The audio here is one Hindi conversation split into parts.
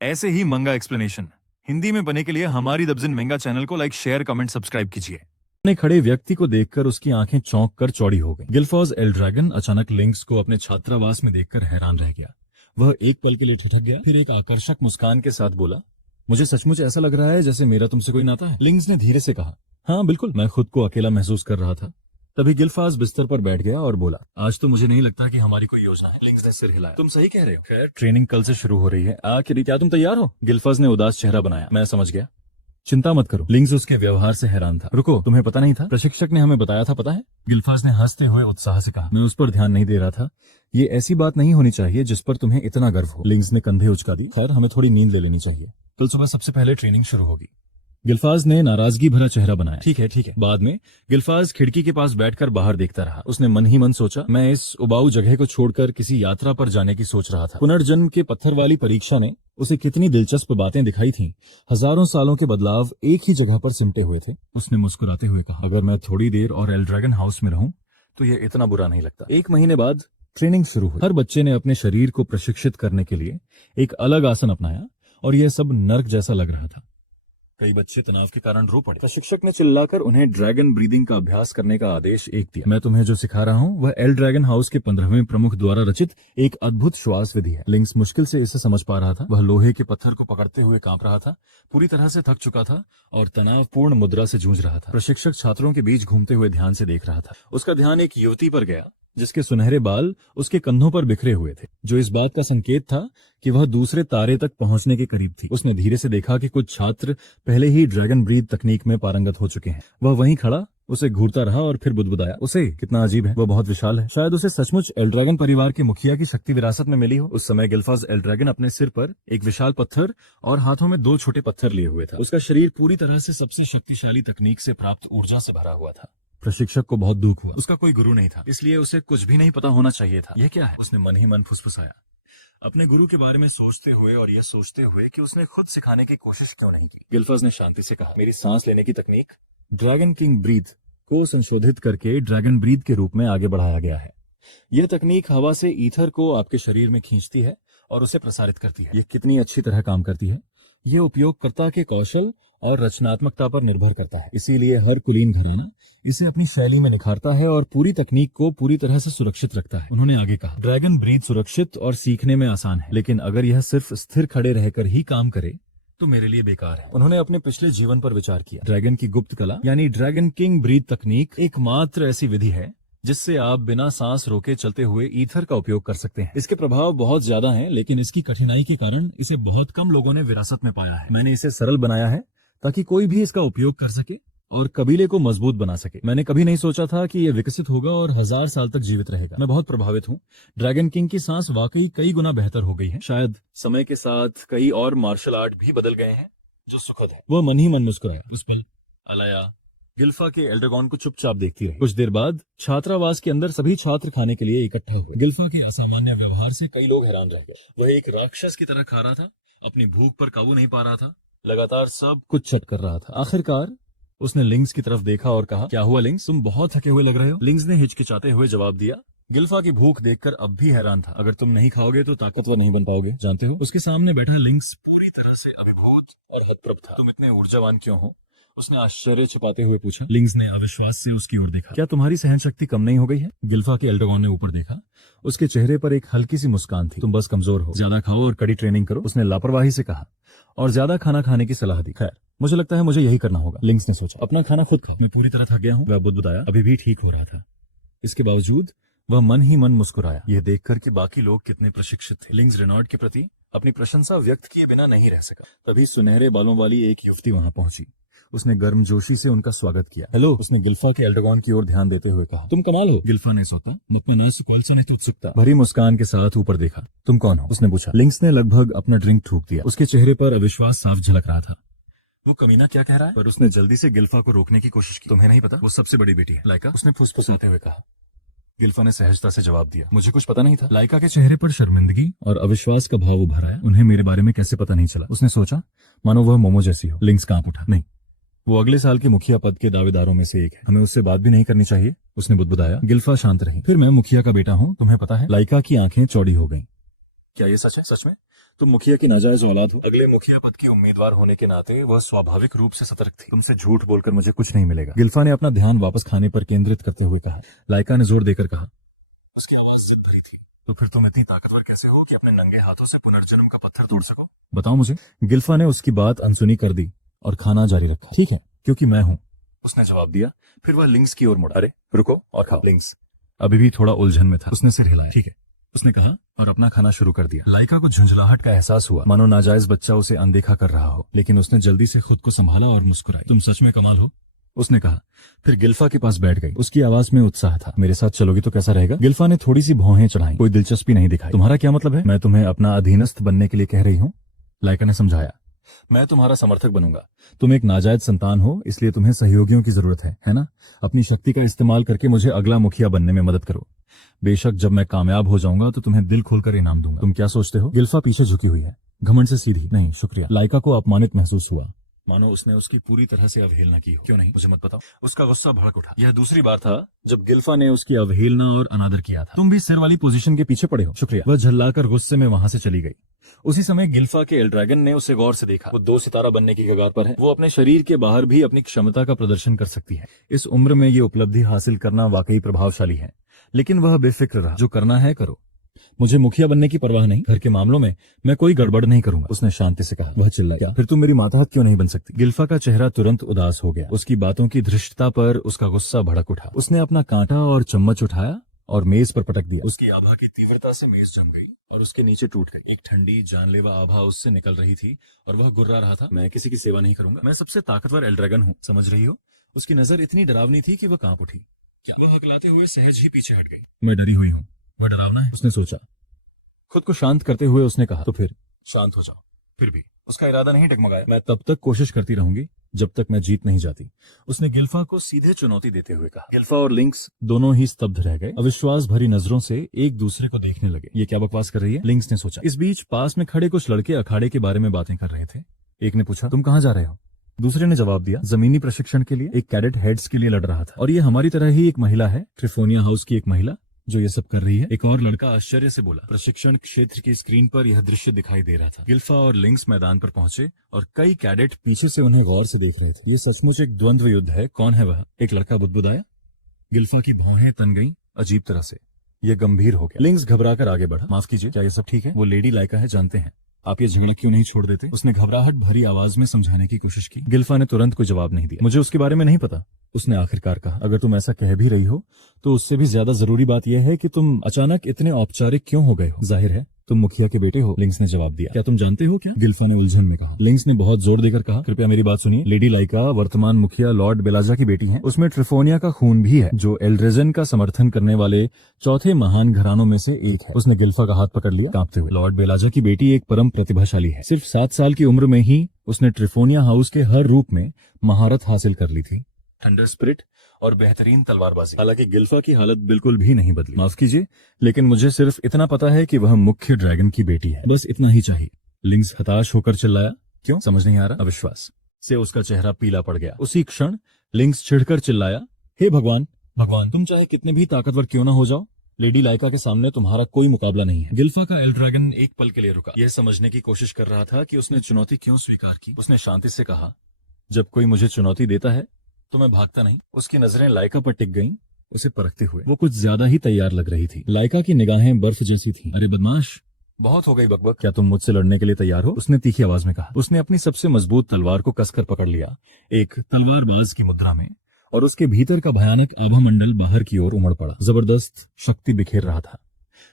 ऐसे ही मंगा एक्सप्लेनेशन हिंदी में बनने के लिए हमारी दबजिन मंगा चैनल को लाइक, शेयर, कमेंट, सब्सक्राइब कीजिए। सामने खड़े व्यक्ति को देखकर उसकी आंखें चौंक कर चौड़ी हो गईं। गिल्फॉज एल्ड्रैगन अचानक लिंक्स को अपने छात्रावास में देखकर हैरान रह गया। वह एक पल के लिए ठिठक गया, फिर एक आकर्षक मुस्कान के साथ बोला, मुझे सचमुच ऐसा लग रहा है जैसे मेरा तुमसे कोई नाता है। लिंक्स ने धीरे से कहा, हाँ बिल्कुल, मैं खुद को अकेला महसूस कर रहा था। तभी गिल्फाज बिस्तर पर बैठ गया और बोला, आज तो मुझे नहीं लगता कि हमारी कोई योजना है। लिंक्स ने सिर हिलाया, तुम सही कह रहे हो। खैर, ट्रेनिंग कल से शुरू हो रही है। आखिर क्या तुम तैयार हो? गिल्फाज ने उदास चेहरा बनाया। मैं समझ गया, चिंता मत करो। लिंक्स उसके व्यवहार से हैरान था। रुको, तुम्हें पता नहीं था? प्रशिक्षक ने हमें बताया था, पता है? गिल्फाज ने हंसते हुए उत्साह से कहा। मैं उस पर ध्यान नहीं दे रहा था। ये ऐसी बात नहीं होनी चाहिए जिस पर तुम्हें इतना गर्व हो। लिंक्स ने कंधे उचका दी। खैर, हमें थोड़ी नींद ले लेनी चाहिए। कल सुबह सबसे पहले ट्रेनिंग शुरू होगी। गिल्फाज ने नाराजगी भरा चेहरा बनाया। ठीक है। बाद में गिल्फाज खिड़की के पास बैठकर बाहर देखता रहा। उसने मन ही मन सोचा, मैं इस उबाऊ जगह को छोड़कर किसी यात्रा पर जाने की सोच रहा था। पुनर्जन्म के पत्थर वाली परीक्षा ने उसे कितनी दिलचस्प बातें दिखाई थीं। हजारों सालों के बदलाव एक ही जगह पर सिमटे हुए थे। उसने मुस्कुराते हुए कहा, अगर मैं थोड़ी देर और एल्ड्रैगन हाउस में रहूं तो ये इतना बुरा नहीं लगता। 1 महीने बाद ट्रेनिंग शुरू हुई। हर बच्चे ने अपने शरीर को प्रशिक्षित करने के लिए एक अलग आसन अपनाया और यह सब नर्क जैसा लग रहा था। कई बच्चे तनाव के कारण रो पड़े। प्रशिक्षक ने चिल्लाकर उन्हें ड्रैगन ब्रीदिंग का अभ्यास करने का आदेश दिया। मैं तुम्हें जो सिखा रहा हूँ वह एल्ड्रैगन हाउस के 15वें प्रमुख द्वारा रचित एक अद्भुत श्वास विधि है। लिंक्स मुश्किल से इसे समझ पा रहा था। वह लोहे के पत्थर को पकड़ते हुए कांप रहा था, पूरी तरह से थक चुका था और तनावपूर्ण मुद्रा से जूझ रहा था। प्रशिक्षक छात्रों के बीच घूमते हुए ध्यान से देख रहा था। उसका ध्यान एक युवती पर गया जिसके सुनहरे बाल उसके कंधों पर बिखरे हुए थे, जो इस बात का संकेत था कि वह दूसरे तारे तक पहुंचने के करीब थी। उसने धीरे से देखा कि कुछ छात्र पहले ही ड्रैगन ब्रीथ तकनीक में पारंगत हो चुके हैं। वह वहीं खड़ा उसे घूरता रहा और फिर बुदबुदाया, उसे कितना अजीब है, वह बहुत विशाल है। शायद उसे सचमुच एल्ड्रैगन परिवार के मुखिया की शक्ति विरासत में मिली हो। उस समय गिल्फाज एल्ड्रैगन अपने सिर पर एक विशाल पत्थर और हाथों में 2 छोटे पत्थर लिए हुए था। उसका शरीर पूरी तरह से सबसे शक्तिशाली तकनीक से प्राप्त ऊर्जा से भरा हुआ था। प्रशिक्षक को बहुत दुख हुआ। उसका कोई गुरु नहीं था, इसलिए उसे कुछ भी नहीं पता होना चाहिए था। यह क्या है? उसने मन ही मन फुसफुसाया, अपने गुरु के बारे में सोचते हुए और यह सोचते हुए कि उसने खुद सिखाने की कोशिश क्यों नहीं की। गिल्फाज ने शांति से कहा, मेरी सांस लेने की तकनीक ड्रैगन किंग ब्रीथ को संशोधित करके ड्रैगन ब्रीथ के रूप में आगे बढ़ाया गया है। यह तकनीक हवा से ईथर को आपके शरीर में खींचती है और उसे प्रसारित करती है। यह कितनी अच्छी तरह काम करती है, यह उपयोगकर्ता के कौशल और रचनात्मकता पर निर्भर करता है। इसीलिए हर कुलीन घराना इसे अपनी शैली में निखारता है और पूरी तकनीक को पूरी तरह से सुरक्षित रखता है। उन्होंने आगे कहा, ड्रैगन ब्रीथ सुरक्षित और सीखने में आसान है, लेकिन अगर यह सिर्फ स्थिर खड़े रहकर ही काम करे तो मेरे लिए बेकार है। उन्होंने अपने पिछले जीवन पर विचार किया। ड्रैगन की गुप्त कला यानी ड्रैगन किंग ब्रीथ तकनीक एकमात्र ऐसी विधि है जिससे आप बिना सांस रोके चलते हुए ईथर का उपयोग कर सकते हैं। इसके प्रभाव बहुत ज्यादा हैं, लेकिन इसकी कठिनाई के कारण इसे बहुत कम लोगों ने विरासत में पाया है। मैंने इसे सरल बनाया है ताकि कोई भी इसका उपयोग कर सके और कबीले को मजबूत बना सके। मैंने कभी नहीं सोचा था कि यह विकसित होगा और 1000 साल तक जीवित रहेगा। मैं बहुत प्रभावित हूँ। ड्रैगन किंग की सांस वाकई कई गुना बेहतर हो गई है। शायद समय के साथ कई और मार्शल आर्ट भी बदल गए हैं, जो सुखद है। वह मन ही मन मुस्कुराया। उस पल अलाया गिल्फा के एल्ड्रैगन को चुपचाप देखती रही। कुछ देर बाद छात्रावास के अंदर सभी छात्र खाने के लिए इकट्ठा हुए। गिल्फा के असामान्य व्यवहार से कई लोग हैरान रह गए। वह एक राक्षस की तरह खा रहा था, अपनी भूख पर काबू नहीं पा रहा था, लगातार सब कुछ चट कर रहा था। आखिरकार उसने लिंक्स की तरफ देखा और कहा, क्या हुआ लिंक्स, तुम बहुत थके हुए लग रहे हो। लिंक्स ने हिचकिचाते हुए जवाब दिया। गिल्फा की भूख देखकर अब भी हैरान था। अगर तुम नहीं खाओगे तो ताकतवर नहीं बन पाओगे, जानते हो। उसके सामने बैठा लिंक्स पूरी तरह से अभिभूत और हतप्रभ था। तुम इतने ऊर्जावान क्यों हो? उसने आश्चर्य छिपाते हुए पूछा। लिंक्स ने अविश्वास से उसकी ओर देखा। क्या तुम्हारी सहन शक्ति कम नहीं हो गई है? गिल्फा के एल्ड्रैगन ने ऊपर देखा। उसके चेहरे पर एक हल्की सी मुस्कान थी। तुम बस कमजोर हो, ज्यादा खाओ और कड़ी ट्रेनिंग करो, उसने लापरवाही से कहा और ज्यादा खाना खाने की सलाह दी। खैर, मुझे लगता है मुझे यही करना होगा। लिंक्स ने सोचा, अपना खाना खुद खाओ, मैं पूरी तरह थक गया हूँ। वह बुदबुदाया। अभी भी ठीक हो रहा था। इसके बावजूद वह मन ही मन मुस्कुराया, यह देखकर कि बाकी लोग कितने प्रशिक्षित थे। लिंक्स रेनॉल्ड के प्रति अपनी प्रशंसा व्यक्त किए बिना नहीं रह सका। तभी सुनहरे बालों वाली एक युवती वहां पहुंची। उसने गर्मजोशी से उनका स्वागत किया। हेलो, उसने गिल्फा के एल्ड्रैगन की ओर ध्यान देते हुए कहा। तुम कमाल हो। गिल्फा ने सोता उत्सुकता भरी मुस्कान के साथ ऊपर देखा। तुम कौन हो? उसने पूछा। लिंक्स ने लगभग अपना ड्रिंक थूक दिया। उसके चेहरे पर अविश्वास साफ झलक रहा था। वो कमीना क्या कह रहा है? पर उसने जल्दी से गिल्फा को रोकने की कोशिश की। तुम्हें नहीं पता, वो सबसे बड़ी बेटी है, लाइका, उसने फुसफुसाते हुए कहा। गिल्फा ने सहजता से जवाब दिया, मुझे कुछ पता नहीं था। लाइका के चेहरे पर शर्मिंदगी और अविश्वास का भाव उभर आया। उन्हें मेरे बारे में कैसे पता नहीं चला? उसने सोचा, मानो वह मोमो जैसी हो। लिंक्स कांप उठा। नहीं, वो अगले साल के मुखिया पद के दावेदारों में से एक है। हमें उससे बात भी नहीं करनी चाहिए, उसने बुदबुदाया। गिल्फा शांत रही। फिर मैं मुखिया का बेटा हूँ, तुम्हें पता है। लाइका की आंखें चौड़ी हो गईं। क्या ये सच है? सच में? तुम मुखिया की नाजायज औलाद हो। अगले मुखिया पद की उम्मीदवार होने के नाते वह स्वाभाविक रूप से सतर्क थी। तुमसे झूठ बोलकर मुझे कुछ नहीं मिलेगा। गिल्फा ने अपना ध्यान वापस खाने पर केंद्रित करते हुए कहा। लाइका ने जोर देकर कहा। उसकी आवाज जिद भरी थी। तो फिर तुम इतनी ताकतवर कैसे हो कि अपने नंगे हाथों से पुनर्जन्म का पत्थर तोड़ सको? बताओ मुझे। गिल्फा ने उसकी बात अनसुनी कर दी और खाना जारी रखा। ठीक है, क्योंकि मैं हूं, उसने जवाब दिया। फिर वह लिंक्स की ओर मुड़ा। अरे रुको और खाओ। लिंक्स अभी भी थोड़ा उलझन में था। उसने सिर हिलाया। ठीक है, उसने कहा और अपना खाना शुरू कर दिया। लाइका को झुंझलाहट का एहसास हुआ, मानो नाजायज बच्चा उसे अनदेखा कर रहा हो, लेकिन उसने जल्दी से खुद को संभाला और मुस्कुराई। तुम सच में कमाल हो, उसने कहा। फिर गिल्फा के पास बैठ गई। उसकी आवाज में उत्साह था। मेरे साथ चलोगी तो कैसा रहेगा? गिल्फा ने थोड़ी सी भौहें चढ़ाई। कोई दिलचस्पी नहीं दिखाई। तुम्हारा क्या मतलब है? मैं तुम्हें अपना अधीनस्थ बनने के लिए कह रही हूँ, लाइका ने समझाया। मैं तुम्हारा समर्थक बनूंगा। तुम एक नाजायज संतान हो, इसलिए तुम्हें सहयोगियों की जरूरत है ना? अपनी शक्ति का इस्तेमाल करके मुझे अगला मुखिया बनने में मदद करो। बेशक जब मैं कामयाब हो जाऊंगा तो तुम्हें दिल खोलकर इनाम दूंगा। तुम क्या सोचते हो? गिल्फा पीछे झुकी हुई है, घमंड से सीधी। नहीं शुक्रिया। लाइका को अपमानित महसूस हुआ, मानो उसने उसकी पूरी तरह से अवहेलना की हो। क्यों नहीं, मुझे मत बताओ। उसका गुस्सा भड़क उठा। यह दूसरी बार था जब गिल्फा ने उसकी अवहेलना और अनादर किया था। तुम भी सिर वाली पोजीशन के पीछे पड़े हो। शुक्रिया। वह झल्लाकर गुस्से में वहां से चली गई। उसी समय गिल्फा के एल्ड्रैगन ने उसे गौर से देखा। वो 2 सितारा बनने की कगार पर है। वो अपने शरीर के बाहर भी अपनी क्षमता का प्रदर्शन कर सकती है। इस उम्र में ये उपलब्धि हासिल करना वाकई प्रभावशाली है, लेकिन वह बेफिक्र रहा। जो करना है करो, मुझे मुखिया बनने की परवाह नहीं। घर के मामलों में मैं कोई गड़बड़ नहीं करूंगा, उसने शांति से कहा। वह चिल्लाया। क्या? फिर तुम मेरी माताहत क्यों नहीं बन सकती? गिल्फा का चेहरा तुरंत उदास हो गया। उसकी बातों की धृष्टता पर उसका गुस्सा भड़क उठा। उसने अपना कांटा और चम्मच उठाया और मेज पर पटक दिया। उसकी आभा की तीव्रता से मेज जम गई और उसके नीचे टूट गई। एक ठंडी जानलेवा आभा उससे निकल रही थी और वह गुर्रा रहा था। मैं किसी की सेवा नहीं करूंगा। मैं सबसे ताकतवर एल्ड्रैगन हूँ, समझ रही हो? उसकी नजर इतनी डरावनी थी कि वह कांप उठी। क्या? वह हकलाते हुए सहज ही पीछे हट गई। मैं डरी हुई हूँ। वह डरावना है, उसने सोचा। खुद को शांत करते हुए उसने कहा। तो फिर शांत हो जाओ। फिर भी उसका इरादा नहीं डगमगाया। मैं तब तक कोशिश करती रहूंगी जब तक मैं जीत नहीं जाती, उसने गिल्फा को सीधे चुनौती देते हुए कहा। गिल्फा और लिंक्स दोनों ही स्तब्ध रह गए, अविश्वास भरी नजरों से एक दूसरे को देखने लगे। ये क्या बकवास कर रही है, लिंक्स ने सोचा। इस बीच पास में खड़े कुछ लड़के अखाड़े के बारे में बातें कर रहे थे। एक ने पूछा, तुम कहाँ जा रहे हो? दूसरे ने जवाब दिया, जमीनी प्रशिक्षण के लिए। एक कैडेट हेड्स के लिए लड़ रहा था और ये हमारी तरह ही एक महिला है, ट्रिफोनिया हाउस की एक महिला जो ये सब कर रही है। एक और लड़का आश्चर्य से बोला। प्रशिक्षण क्षेत्र की स्क्रीन पर यह दृश्य दिखाई दे रहा था। गिल्फा और लिंक्स मैदान पर पहुंचे और कई कैडेट पीछे से उन्हें गौर से देख रहे थे। ये सचमुच एक द्वंद्व युद्ध है। कौन है वह? एक लड़का बुदबुदाया। गिल्फा की भौहें तन गईं अजीब तरह से। यह गंभीर हो गया। लिंक्स घबराकर आगे बढ़ा। माफ कीजिए, क्या ये सब ठीक है? वो लेडी लाइका है, जानते हैं। आप ये झगड़ा क्यों नहीं छोड़ देते? उसने घबराहट भरी आवाज में समझाने की कोशिश की। गिल्फा ने तुरंत कोई जवाब नहीं दिया। मुझे उसके बारे में नहीं पता, उसने आखिरकार कहा। अगर तुम ऐसा कह भी रही हो तो उससे भी ज्यादा जरूरी बात यह है कि तुम अचानक इतने औपचारिक क्यों हो गए हो? जाहिर है तुम मुखिया के बेटे हो, लिंक्स ने जवाब दिया। क्या तुम जानते हो क्या? गिल्फा ने उलझन में कहा। लिंक्स ने बहुत जोर देकर कहा, कृपया मेरी बात सुनिए। लेडी लाइका वर्तमान मुखिया लॉर्ड बेलाजा की बेटी है। उसमें ट्रिफोनिया का खून भी है, जो एल्ड्रेजन का समर्थन करने वाले चौथे महान घरानों में से एक है। उसने गिल्फा का हाथ पकड़ लिया कांपते हुए। लॉर्ड बेलाजा की बेटी एक परम प्रतिभाशाली है। सिर्फ 7 साल की उम्र में ही उसने ट्रिफोनिया हाउस के हर रूप में महारत हासिल कर ली थी। थंडर स्पिरिट और बेहतरीन तलवारबाजी। हालांकि गिल्फा की हालत बिल्कुल भी नहीं बदली। माफ कीजिए, लेकिन मुझे सिर्फ इतना पता है कि वह मुख्य ड्रैगन की बेटी है, बस इतना ही चाहिए। लिंक्स हताश होकर चिल्लाया। क्यों? समझ नहीं आ रहा? अविश्वास से उसका चेहरा पीला पड़ गया। उसी क्षण लिंक्स चिढ़कर चिल्लाया, हे भगवान, भगवान, तुम चाहे कितने भी ताकतवर क्यों ना हो जाओ, लेडी लाइका के सामने तुम्हारा कोई मुकाबला नहीं है। गिल्फा का एल्ड्रैगन एक पल के लिए रुका। यह समझने की कोशिश कर रहा था कि उसने चुनौती क्यों स्वीकार की। उसने शांति से कहा, जब कोई मुझे चुनौती देता है तो मैं भागता नहीं। उसकी नजरें लाइका पर टिक गईं, उसे परखते हुए। वो कुछ ज्यादा ही तैयार लग रही थी। लाइका की निगाहें बर्फ जैसी थीं। अरे बदमाश, बहुत हो गई बकबक। क्या तुम मुझसे लड़ने के लिए तैयार हो? उसने तीखी आवाज में कहा। उसने अपनी सबसे मजबूत तलवार को कसकर पकड़ लिया, एक तलवारबाज की मुद्रा में, और उसके भीतर का भयानक आभा मंडल बाहर की ओर उमड़ पड़ा। जबरदस्त शक्ति बिखेर रहा था।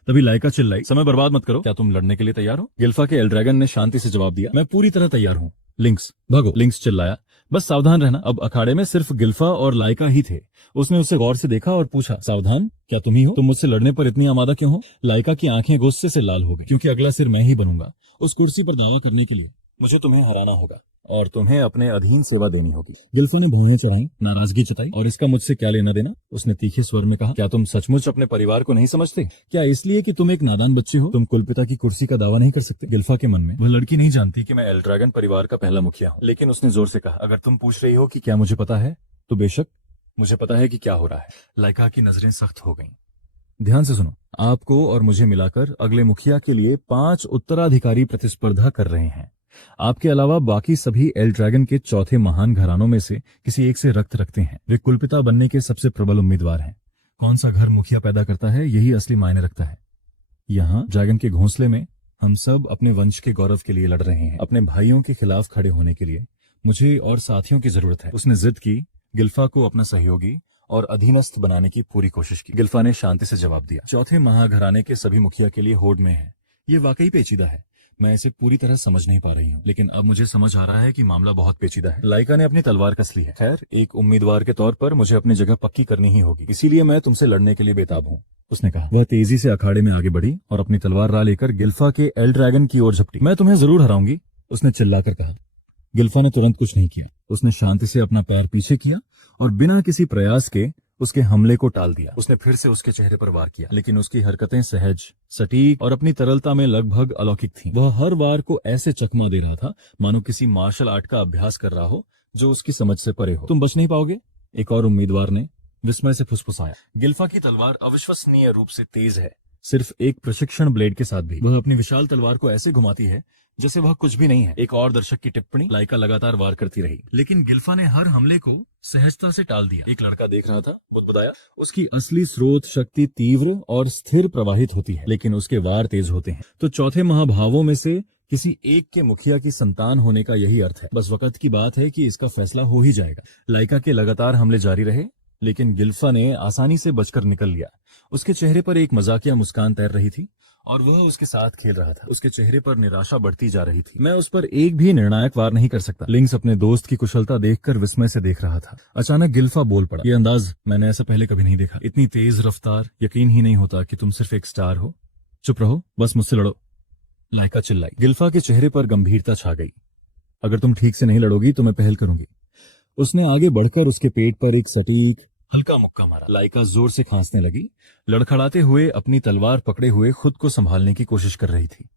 तभी लाइका चिल्लाई, समय बर्बाद मत करो। क्या तुम लड़ने के लिए तैयार हो? गिल्फा के एल्ड्रैगन ने शांति से जवाब दिया, मैं पूरी तरह तैयार हूँ। लिंक्स, भागो। लिंक्स चिल्लाया, बस सावधान रहना। अब अखाड़े में सिर्फ गिल्फा और लाइका ही थे। उसने उसे गौर से देखा और पूछा, सावधान? क्या तुम ही हो? तुम मुझसे लड़ने पर इतनी आमादा क्यों हो? लाइका की आंखें गुस्से से लाल हो गई। क्योंकि अगला सिर मैं ही बनूंगा। उस कुर्सी पर दावा करने के लिए मुझे तुम्हें हराना होगा और तुम्हें अपने अधीन सेवा देनी होगी। गिल्फा ने भौहें चढ़ाई, नाराजगी जताई। और इसका मुझसे क्या लेना देना? उसने तीखे स्वर में कहा, क्या तुम सचमुच अपने परिवार को नहीं समझते? क्या इसलिए कि तुम एक नादान बच्चे हो तुम कुलपिता की कुर्सी का दावा नहीं कर सकते? गिल्फा के मन में, वह लड़की नहीं जानती कि मैं एल्ड्रैगन परिवार का पहला मुखिया हूँ। लेकिन उसने जोर से कहा, अगर तुम पूछ रही हो कि क्या मुझे पता है, तो बेशक मुझे पता है कि क्या हो रहा है। लाइका की नजरें सख्त हो गईं। ध्यान से सुनो, आपको और मुझे मिलाकर अगले मुखिया के लिए 5 उत्तराधिकारी प्रतिस्पर्धा कर रहे हैं। आपके अलावा बाकी सभी एल ड्रैगन के चौथे महान घरानों में से किसी एक से रक्त रखते हैं। वे कुलपिता बनने के सबसे प्रबल उम्मीदवार हैं। कौन सा घर मुखिया पैदा करता है, यही असली मायने रखता है। यहाँ ड्रैगन के घोंसले में हम सब अपने वंश के गौरव के लिए लड़ रहे हैं। अपने भाइयों के खिलाफ खड़े होने के लिए मुझे और साथियों की जरूरत है। उसने जिद की, गिल्फा को अपना सहयोगी और अधीनस्थ बनाने की पूरी कोशिश की। गिल्फा ने शांति से जवाब दिया, चौथे महाघराने के सभी मुखिया के लिए होड़ में है। ये वाकई पेचीदा है। मैं इसे पूरी तरह समझ नहीं पा रही हूँ, लेकिन अब मुझे समझ आ रहा है कि मामला बहुत पेचीदा है। लाइका ने अपनी तलवार कस ली है। खैर, एक उम्मीदवार के तौर पर मुझे अपनी जगह पक्की करनी ही होगी, इसीलिए मैं तुमसे लड़ने के लिए बेताब हूँ, उसने कहा। वह तेजी से अखाड़े में आगे बढ़ी और अपनी तलवार रा लेकर गिल्फा के एल ड्रैगन की ओर झपटी। मैं तुम्हें जरूर हराऊंगी, उसने चिल्लाकर कहा। गिल्फा ने तुरंत कुछ नहीं किया। उसने शांति से अपना पैर पीछे किया और बिना किसी प्रयास के उसके हमले को टाल दिया। उसने फिर से उसके चेहरे पर वार किया, लेकिन उसकी हरकतें सहज, सटीक और अपनी तरलता में लगभग अलौकिक थीं। वह हर वार को ऐसे चकमा दे रहा था मानो किसी मार्शल आर्ट का अभ्यास कर रहा हो जो उसकी समझ से परे हो। तुम बच नहीं पाओगे, एक और उम्मीदवार ने विस्मय से फुसफुसाया। गिल्फा की तलवार अविश्वसनीय रूप से तेज है, सिर्फ एक प्रशिक्षण ब्लेड के साथ भी। वह अपनी विशाल तलवार को ऐसे घुमाती है जैसे वह कुछ भी नहीं है। एक और दर्शक की टिप्पणी, लाइका लगातार वार करती रही, लेकिन गिल्फा ने हर हमले को सहजता से टाल दिया। एक लड़का देख रहा था, बुदबुदाया। उसकी असली स्रोत शक्ति तीव्र और स्थिर प्रवाहित होती है, लेकिन उसके वार तेज होते हैं। तो चौथे महाभावों में से किसी एक के मुखिया की संतान होने का यही अर्थ है। बस वक्त की बात है कि इसका फैसला हो ही जाएगा। लाइका के लगातार हमले जारी रहे, लेकिन गिल्फा ने आसानी से बचकर निकल लिया। उसके चेहरे पर एक मजाकिया मुस्कान तैर रही थी और वह उसके साथ खेल रहा था। उसके चेहरे पर निराशा बढ़ती जा रही थी। मैं उस पर एक भी निर्णायक वार नहीं कर सकता। लिंक्स अपने दोस्त की कुशलता देखकर विस्मय से देख रहा था। अचानक गिल्फा बोल पड़ा, ये अंदाज मैंने ऐसा पहले कभी नहीं देखा। इतनी तेज रफ्तार, यकीन ही नहीं होता कि तुम सिर्फ एक स्टार हो। चुप रहो, बस मुझसे लड़ो, लाइका चिल्लाई। गिल्फा के चेहरे पर गंभीरता छा गई। अगर तुम ठीक से नहीं लड़ोगी तो मैं पहल करूंगी। उसने आगे बढ़कर उसके पेट पर एक सटीक हल्का मुक्का मारा। लाइका जोर से खांसने लगी, लड़खड़ाते हुए अपनी तलवार पकड़े हुए खुद को संभालने की कोशिश कर रही थी।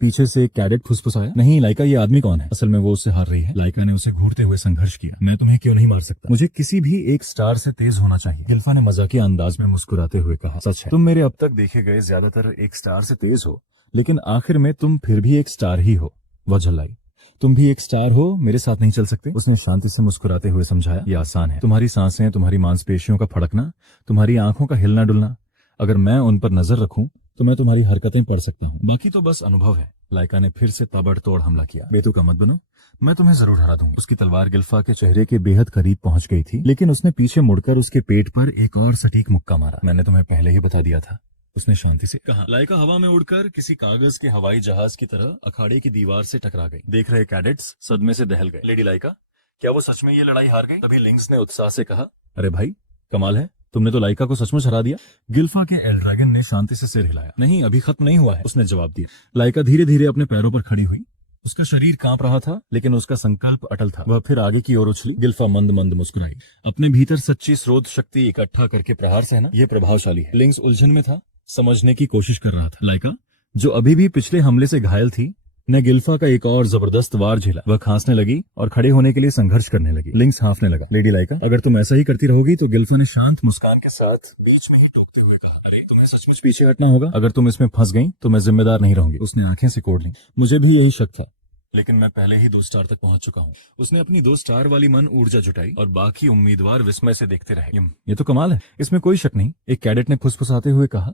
पीछे से एक कैडेट फुसफुसाया, नहीं लाइका, ये आदमी कौन है? असल में वो उससे हार रही है। लाइका ने उसे घूरते हुए संघर्ष किया। मैं तुम्हें क्यों नहीं मार सकता? मुझे किसी भी एक स्टार से तेज होना चाहिए। गिल्फा ने मजाकिया अंदाज में मुस्कुराते हुए कहा, सच है, तुम मेरे अब तक देखे गए ज्यादातर एक स्टार से तेज हो, लेकिन आखिर में तुम फिर भी एक स्टार ही हो। वह झल्लाई, तुम भी एक स्टार हो, मेरे साथ नहीं चल सकते? उसने शांति से मुस्कुराते हुए समझाया, यह आसान है। तुम्हारी सांसें, तुम्हारी मांसपेशियों का फड़कना, तुम्हारी आंखों का हिलना डुलना, अगर मैं उन पर नजर रखूं तो मैं तुम्हारी हरकतें पढ़ सकता हूं। बाकी तो बस अनुभव है। लाइका ने फिर से ताबड़तोड़ हमला किया। बेतुका मत बनो, मैं तुम्हें जरूर हरा दूंगी। उसकी तलवार गिल्फा के चेहरे के बेहद करीब पहुंच गई थी, लेकिन उसने पीछे मुड़कर उसके पेट पर एक और सटीक मुक्का मारा। मैंने तुम्हें पहले ही बता दिया था, उसने शांति से कहा। लाइका हवा में उड़कर किसी कागज के हवाई जहाज की तरह अखाड़े की दीवार से टकरा गई। देख रहे कैडेट्स सदमे से दहल गए। लेडी लाइका, क्या वो सच में ये लड़ाई हार गई? तभी लिंक्स ने उत्साह से कहा, अरे भाई, कमाल है, तुमने तो लाइका को सचमुच हरा दिया। गिल्फा के एल ड्रैगन ने शांति से सिर हिलाया। नहीं, अभी खत्म नहीं हुआ है, उसने जवाब दिया। लाइका धीरे धीरे अपने पैरों पर खड़ी हुई। उसका शरीर कांप रहा था, लेकिन उसका संकल्प अटल था। वह फिर आगे की ओर उछली। गिल्फा मंद मंद मुस्कुराई। अपने भीतर सच्ची स्रोत शक्ति इकट्ठा करके प्रहार सहना, यह प्रभावशाली है। लिंक्स उलझन में था, समझने की कोशिश कर रहा था। लाइका, जो अभी भी पिछले हमले से घायल थी, ने गिल्फा का एक और जबरदस्त वार झेला। वह खांसने लगी और खड़े होने के लिए संघर्ष करने लगी। लिंक्स हांफने लगा। लेडी लाइका, अगर तुम ऐसा ही करती रहोगी तो, गिल्फा ने शांत मुस्कान के साथ बीच में ही टोकते हुए कहा, अरे तुम्हें सचमुच पीछे हटना होगा। अगर तुम इसमें फंस गई तो मैं जिम्मेदार नहीं रहूंगी। उसने आंखें सिकोड़ ली। मुझे भी यही शक था, लेकिन मैं पहले ही 2 स्टार तक पहुंच चुका हूँ। उसने अपनी 2 स्टार वाली मन ऊर्जा जुटाई और बाकी उम्मीदवार विस्मय से देखते रहे। ये तो कमाल है, इसमें कोई शक नहीं, एक कैडेट ने फुसफुसाते हुए कहा।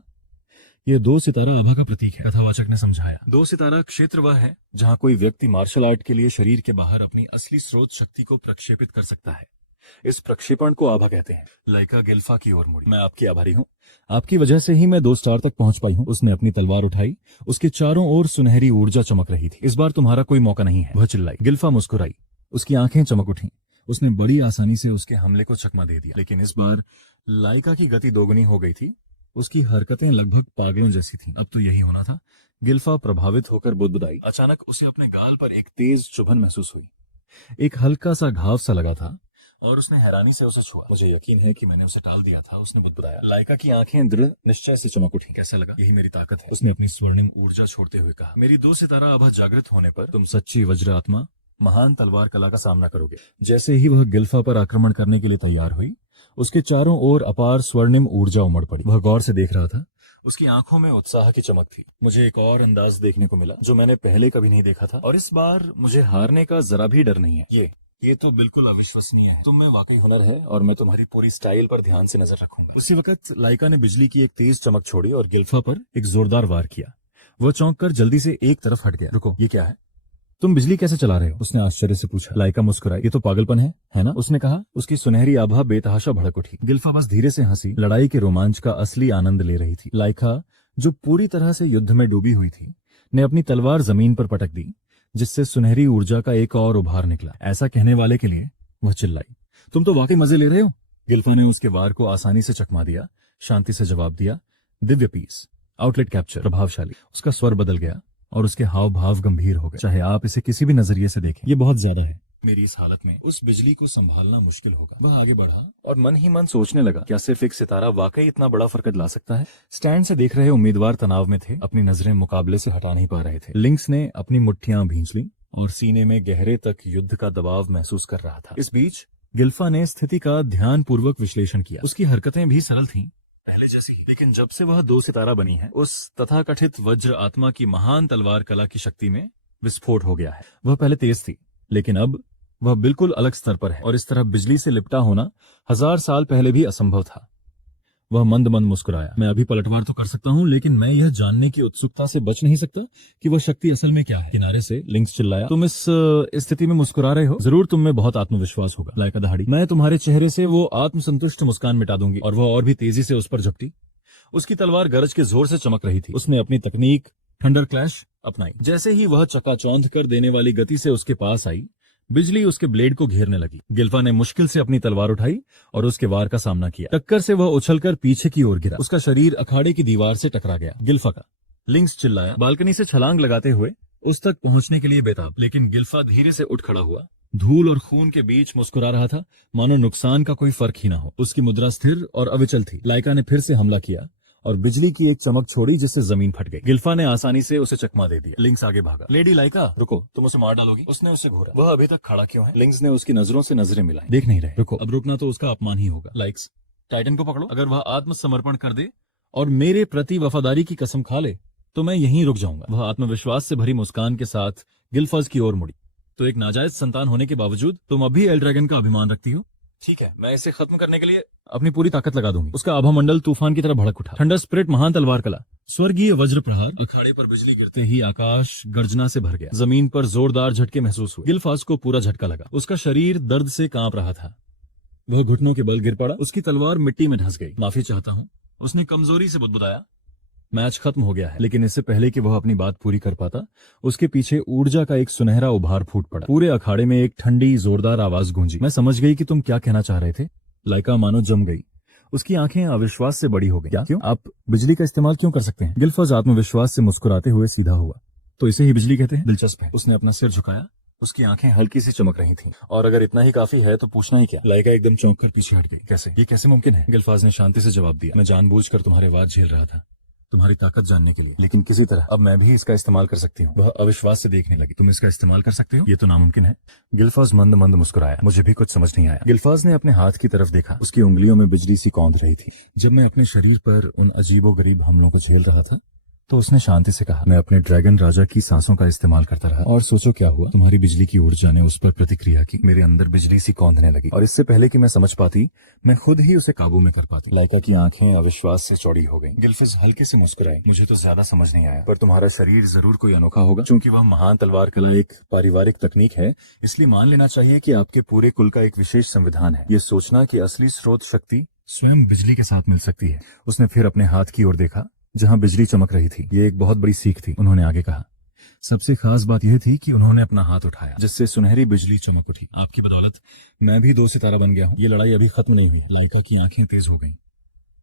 ये 2 सितारा आभा का प्रतीक है, कथावाचक ने समझाया। 2 सितारा क्षेत्र वह है जहां कोई व्यक्ति मार्शल आर्ट के लिए शरीर के बाहर अपनी असली स्रोत शक्ति को प्रक्षेपित कर सकता है। इस प्रक्षेपण को आभा कहते हैं। लाइका गिल्फा की ओर मुड़ी। मैं आपकी आभारी हूँ, आपकी वजह से ही मैं 2 स्टार तक पहुंच पाई हूँ। उसने अपनी तलवार उठाई। उसके चारों ओर सुनहरी ऊर्जा चमक रही थी। इस बार तुम्हारा कोई मौका नहीं है, वह चिल्लाई। गिल्फा मुस्कुराई। उसकी आंखें चमक उठी। उसने बड़ी आसानी से उसके हमले को चकमा दे दिया, लेकिन इस बार लाइका की गति दोगुनी हो गई थी। उसकी हरकतें लगभग पागलों जैसी थीं। अब तो यही होना था। गिल्फा प्रभावित होकर बुदबुदाई। अचानक उसे अपने गाल पर एक तेज चुभन महसूस हुई। एक हल्का सा घाव सा लगा था और उसने हैरानी से उसे छुआ। मुझे यकीन है कि मैंने उसे टाल दिया था, उसने बुदबुदाया। लाइका की आंखें दृढ़ निश्चय से चमक उठी। कैसा लगा? यही मेरी ताकत है, उसने अपनी स्वर्णिम ऊर्जा छोड़ते हुए कहा। मेरी 2 सितारा आभा जागृत होने पर तुम सच्ची वज्र आत्मा, महान तलवार कला का सामना करोगे। जैसे ही वह गिल्फा पर आक्रमण करने के लिए तैयार हुई, उसके चारों ओर अपार स्वर्णिम ऊर्जा उमड़ पड़ी। वह गौर से देख रहा था। उसकी आंखों में उत्साह की चमक थी। मुझे एक और अंदाज देखने को मिला जो मैंने पहले कभी नहीं देखा था, और इस बार मुझे हारने का जरा भी डर नहीं है। ये तो बिल्कुल अविश्वसनीय है। तुम में वाकई हुनर है और मैं तुम्हारी पूरी स्टाइल पर ध्यान से नजर रखूंगा। उसी वक्त लाइका ने बिजली की एक तेज चमक छोड़ी और गिल्फा पर एक जोरदार वार किया। वह चौंक कर जल्दी से एक तरफ हट गया। रुको, ये क्या है? तुम बिजली कैसे चला रहे हो? उसने आश्चर्य से पूछा। लाइका मुस्कुराई। ये तो पागलपन है ना? उसने कहा। उसकी सुनहरी आभा बेतहाशा भड़क उठी। गिल्फा बस धीरे से हंसी। लड़ाई के रोमांच का असली आनंद ले रही थी। लाइका, जो पूरी तरह से युद्ध में डूबी हुई थी, ने अपनी तलवार जमीन पर पटक दी, जिससे सुनहरी ऊर्जा का एक और उभार निकला। ऐसा कहने वाले के लिए वह चिल्लाई, तुम तो वाकई मजे ले रहे हो। गिल्फा ने उसके वार को आसानी से चकमा दिया, शांति से जवाब दिया, दिव्य पीस, आउटलेट कैप्चर, प्रभावशाली। उसका स्वर बदल गया और उसके हाव भाव गंभीर हो गए। चाहे आप इसे किसी भी नजरिए से देखें, ये बहुत ज्यादा है। मेरी इस हालत में उस बिजली को संभालना मुश्किल होगा। वह आगे बढ़ा और मन ही मन सोचने लगा, क्या सिर्फ एक सितारा वाकई इतना बड़ा फर्क ला सकता है? स्टैंड से देख रहे उम्मीदवार तनाव में थे, अपनी नजरें मुकाबले से हटा नहीं पा रहे थे। लिंक्स ने अपनी मुट्ठियां भींच ली और सीने में गहरे तक युद्ध का दबाव महसूस कर रहा था। इस बीच गिल्फा ने स्थिति का ध्यानपूर्वक विश्लेषण किया। उसकी हरकतें भी सरल थीं, पहले जैसी, लेकिन जब से वह 2 सितारा बनी है, उस तथाकथित वज्र आत्मा की महान तलवार कला की शक्ति में विस्फोट हो गया है। वह पहले तेज थी, लेकिन अब वह बिल्कुल अलग स्तर पर है, और इस तरह बिजली से लिपटा होना 1000 साल पहले भी असंभव था। वह मंद मंद मुस्कुराया। मैं अभी पलटवार तो कर सकता हूँ, लेकिन मैं यह जानने की उत्सुकता से बच नहीं सकता कि वह शक्ति असल में क्या है। किनारे से लिंक्स चिल्लाया, तुम इस स्थिति में मुस्कुरा रहे हो? जरूर तुम में बहुत आत्मविश्वास होगा। लाइका दहाड़ी, मैं तुम्हारे चेहरे से वो आत्मसंतुष्ट मुस्कान मिटा दूंगी। और वह और भी तेजी से उस पर झपटी। उसकी तलवार गरज के जोर से चमक रही थी। उसने अपनी तकनीक थंडर क्लैश अपनाई। जैसे ही वह चकाचौंध कर देने वाली गति से उसके पास आई, बिजली उसके ब्लेड को घेरने लगी। गिल्फा ने मुश्किल से अपनी तलवार उठाई और उसके वार का सामना किया। टक्कर से वह उछलकर पीछे की ओर गिरा। उसका शरीर अखाड़े की दीवार से टकरा गया। गिल्फा का। लिंक्स चिल्लाया, बालकनी से छलांग लगाते हुए उस तक पहुंचने के लिए बेताब। लेकिन गिल्फा धीरे से उठ खड़ा हुआ, धूल और खून के बीच मुस्कुरा रहा था, मानो नुकसान का कोई फर्क ही ना हो। उसकी मुद्रा स्थिर और अविचल थी। लाइका ने फिर से हमला किया और बिजली की एक चमक छोड़ी, जिससे जमीन फट गई। गिल्फा ने आसानी से उसे चकमा दे दिया। लिंक्स आगे भागा। लेडी लाइका, रुको, तुम उसे मार डालोगी? उसने उसे घूरा। वह अभी तक खड़ा क्यों है? लिंक्स ने उसकी नजरों से नजरें मिलाई। देख नहीं रहे? रुको, अब रुकना तो उसका अपमान ही होगा। लाइक्स, टाइटन को पकड़ो। अगर वह आत्मसमर्पण कर दे और मेरे प्रति वफादारी की कसम खा ले, तो मैं यहीं रुक जाऊंगा। वह आत्मविश्वास से भरी मुस्कान के साथ गिल्फाज की ओर मुड़ी। तो एक नाजायज संतान होने के बावजूद तुम अभी एल्ड्रैगन का अभिमान रखती हो? ठीक है, मैं इसे खत्म करने के लिए अपनी पूरी ताकत लगा दूंगी। उसका आभामंडल तूफान की तरह भड़क उठा। थंडर स्पिरिट, महान तलवार कला, स्वर्गीय वज्र प्रहार। अखाड़े पर बिजली गिरते ही आकाश गर्जना से भर गया। जमीन पर जोरदार झटके महसूस हुए। गिल्फास को पूरा झटका लगा। उसका शरीर दर्द से कांप रहा था। वह घुटनों के बल गिर पड़ा। उसकी तलवार मिट्टी में धंस गई। माफी चाहता हूँ, उसने कमजोरी से बुदबुदाया। मैच खत्म हो गया है, लेकिन इससे पहले कि वह अपनी बात पूरी कर पाता, उसके पीछे ऊर्जा का एक सुनहरा उभार फूट पड़ा। पूरे अखाड़े में एक ठंडी जोरदार आवाज गूंजी। मैं समझ गई कि तुम क्या कहना चाह रहे थे। लाइका मानो जम गई। उसकी आंखें अविश्वास से बड़ी हो गई। क्या? क्यों? आप बिजली का इस्तेमाल क्यों कर सकते हैं? गिल्फाज आत्मविश्वास से मुस्कुराते हुए सीधा हुआ। तो इसे ही बिजली कहते हैं? दिलचस्प है। उसने अपना सिर झुकाया। उसकी आंखें हल्की सी चमक रही थीं। और अगर इतना ही काफी है तो पूछना ही क्या? लाइका एकदम चौंक कर पीछे हट गई। कैसे? ये कैसे मुमकिन है? गिल्फाज ने शांति से जवाब दिया, मैं जानबूझकर तुम्हारे वाद झेल रहा था, तुम्हारी ताकत जानने के लिए, लेकिन किसी तरह अब मैं भी इसका इस्तेमाल कर सकती हूँ। वह अविश्वास से देखने लगी। तुम इसका इस्तेमाल कर सकते हो? ये तो नामुमकिन है। गिल्फाज मंद मंद मुस्कुराया। मुझे भी कुछ समझ नहीं आया। गिल्फाज ने अपने हाथ की तरफ देखा। उसकी उंगलियों में बिजली सी कौंध रही थी। जब मैं अपने शरीर पर उन अजीबोगरीब हमलों को झेल रहा था, तो उसने शांति से कहा, मैं अपने ड्रैगन राजा की सांसों का इस्तेमाल करता रहा, और सोचो क्या हुआ, तुम्हारी बिजली की ऊर्जा ने उस पर प्रतिक्रिया की। मेरे अंदर बिजली सी कौंधने लगी, और इससे पहले कि मैं समझ पाती, मैं खुद ही उसे काबू में कर पाती। लाइका की आंखें अविश्वास से चौड़ी हो गईं। गिल्फाज हल्के से मुस्कुराई। मुझे तो ज्यादा समझ नहीं आया, पर तुम्हारा शरीर जरूर कोई अनोखा होगा। क्योंकि वह महान तलवार कला एक पारिवारिक तकनीक है, इसलिए मान लेना चाहिए कि आपके पूरे कुल का एक विशेष संविधान है। ये सोचना कि असली स्रोत शक्ति स्वयं बिजली के साथ मिल सकती है। उसने फिर अपने हाथ की ओर देखा, जहां बिजली चमक रही थी। ये एक बहुत बड़ी सीख थी, उन्होंने आगे कहा। सबसे खास बात यह थी कि उन्होंने अपना हाथ उठाया, जिससे सुनहरी बिजली चमक उठी। आपकी बदौलत मैं भी 2 सितारा बन गया हूँ। ये लड़ाई अभी खत्म नहीं हुई। लाइका की आंखें तेज हो गईं।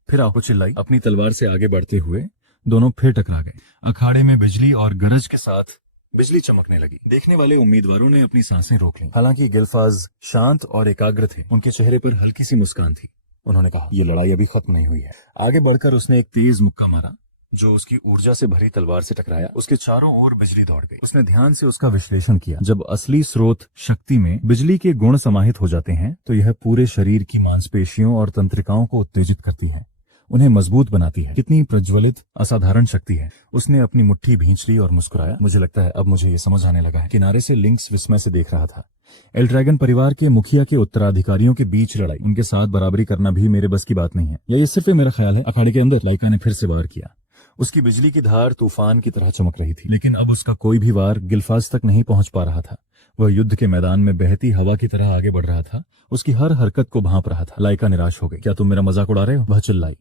फिर आपको चिल्लाई। अपनी तलवार से आगे बढ़ते हुए दोनों फिर टकरा गए। अखाड़े में बिजली और गरज के साथ बिजली चमकने लगी। देखने वाले उम्मीदवारों ने अपनी सांसें रोक लीं। हालांकि गिल्फाज शांत और एकाग्र थे। उनके चेहरे पर हल्की सी मुस्कान थी। उन्होंने कहा, यह लड़ाई अभी खत्म नहीं हुई है। आगे बढ़कर उसने एक तेज मुक्का मारा, जो उसकी ऊर्जा से भरी तलवार से टकराया, उसके चारों ओर बिजली दौड़ गई। उसने ध्यान से उसका विश्लेषण किया। जब असली स्रोत शक्ति में बिजली के गुण समाहित हो जाते हैं तो यह पूरे शरीर की मांसपेशियों और तंत्रिकाओं को उत्तेजित करती है, उन्हें मजबूत बनाती है। कितनी प्रज्वलित असाधारण शक्ति है। उसने अपनी मुट्ठी भींच ली और मुस्कुराया। मुझे लगता है अब मुझे ये समझ आने लगा है। किनारे से लिंक्स विस्मय से देख रहा था। एल्ड्रैगन परिवार के मुखिया के उत्तराधिकारियों के बीच लड़ाई, उनके साथ बराबरी करना भी मेरे बस की बात नहीं है, या ये सिर्फ मेरा ख्याल है। अखाड़े के अंदर लाइका ने फिर से वार किया। उसकी बिजली की धार तूफान की तरह चमक रही थी, लेकिन अब उसका कोई भी वार गिल्फाज तक नहीं पहुंच पा रहा था। वह युद्ध के मैदान में बहती हवा की तरह आगे बढ़ रहा था, उसकी हर हरकत को भांप रहा था। लाइका निराश हो गई। क्या तुम मेरा मजाक उड़ा रहे हो? वह चिल्लाई।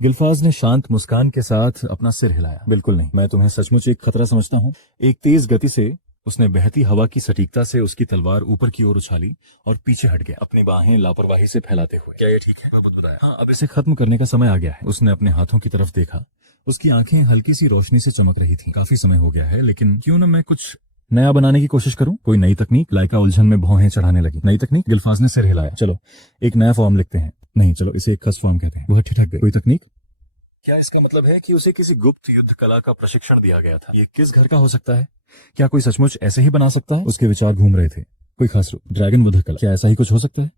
गिल्फाज ने शांत मुस्कान के साथ अपना सिर हिलाया। बिल्कुल नहीं, मैं तुम्हें सचमुच एक खतरा समझता हूँ। एक तेज गति से उसने बहती हवा की सटीकता से उसकी तलवार ऊपर की ओर उछाली और पीछे हट गया, अपनी बाहें लापरवाही से फैलाते हुए। क्या ये ठीक है? वह बुदबुदाया। हाँ, अब इसे खत्म करने का समय आ गया है। उसने अपने हाथों की तरफ देखा। उसकी आंखें हल्की सी रोशनी से चमक रही थीं। काफी समय हो गया है, लेकिन क्यों न मैं कुछ नया बनाने की कोशिश करूं? कोई नई तकनीक? लाइका उलझन में भौहें चढ़ाने लगी। नई तकनीक? गिल्फाज ने सिर हिलाया। चलो एक नया फॉर्म लिखते हैं। नहीं, चलो इसे एक खस फॉर्म कहते हैं। वह ठिठक गई। कोई तकनीक? क्या इसका मतलब है कि उसे किसी गुप्त युद्ध कला का प्रशिक्षण दिया गया था? ये किस घर का हो सकता है? क्या कोई सचमुच ऐसे ही बना सकता है? उसके विचार घूम रहे थे। कोई खास रूप? ड्रैगन वध कला? क्या ऐसा ही कुछ हो सकता है?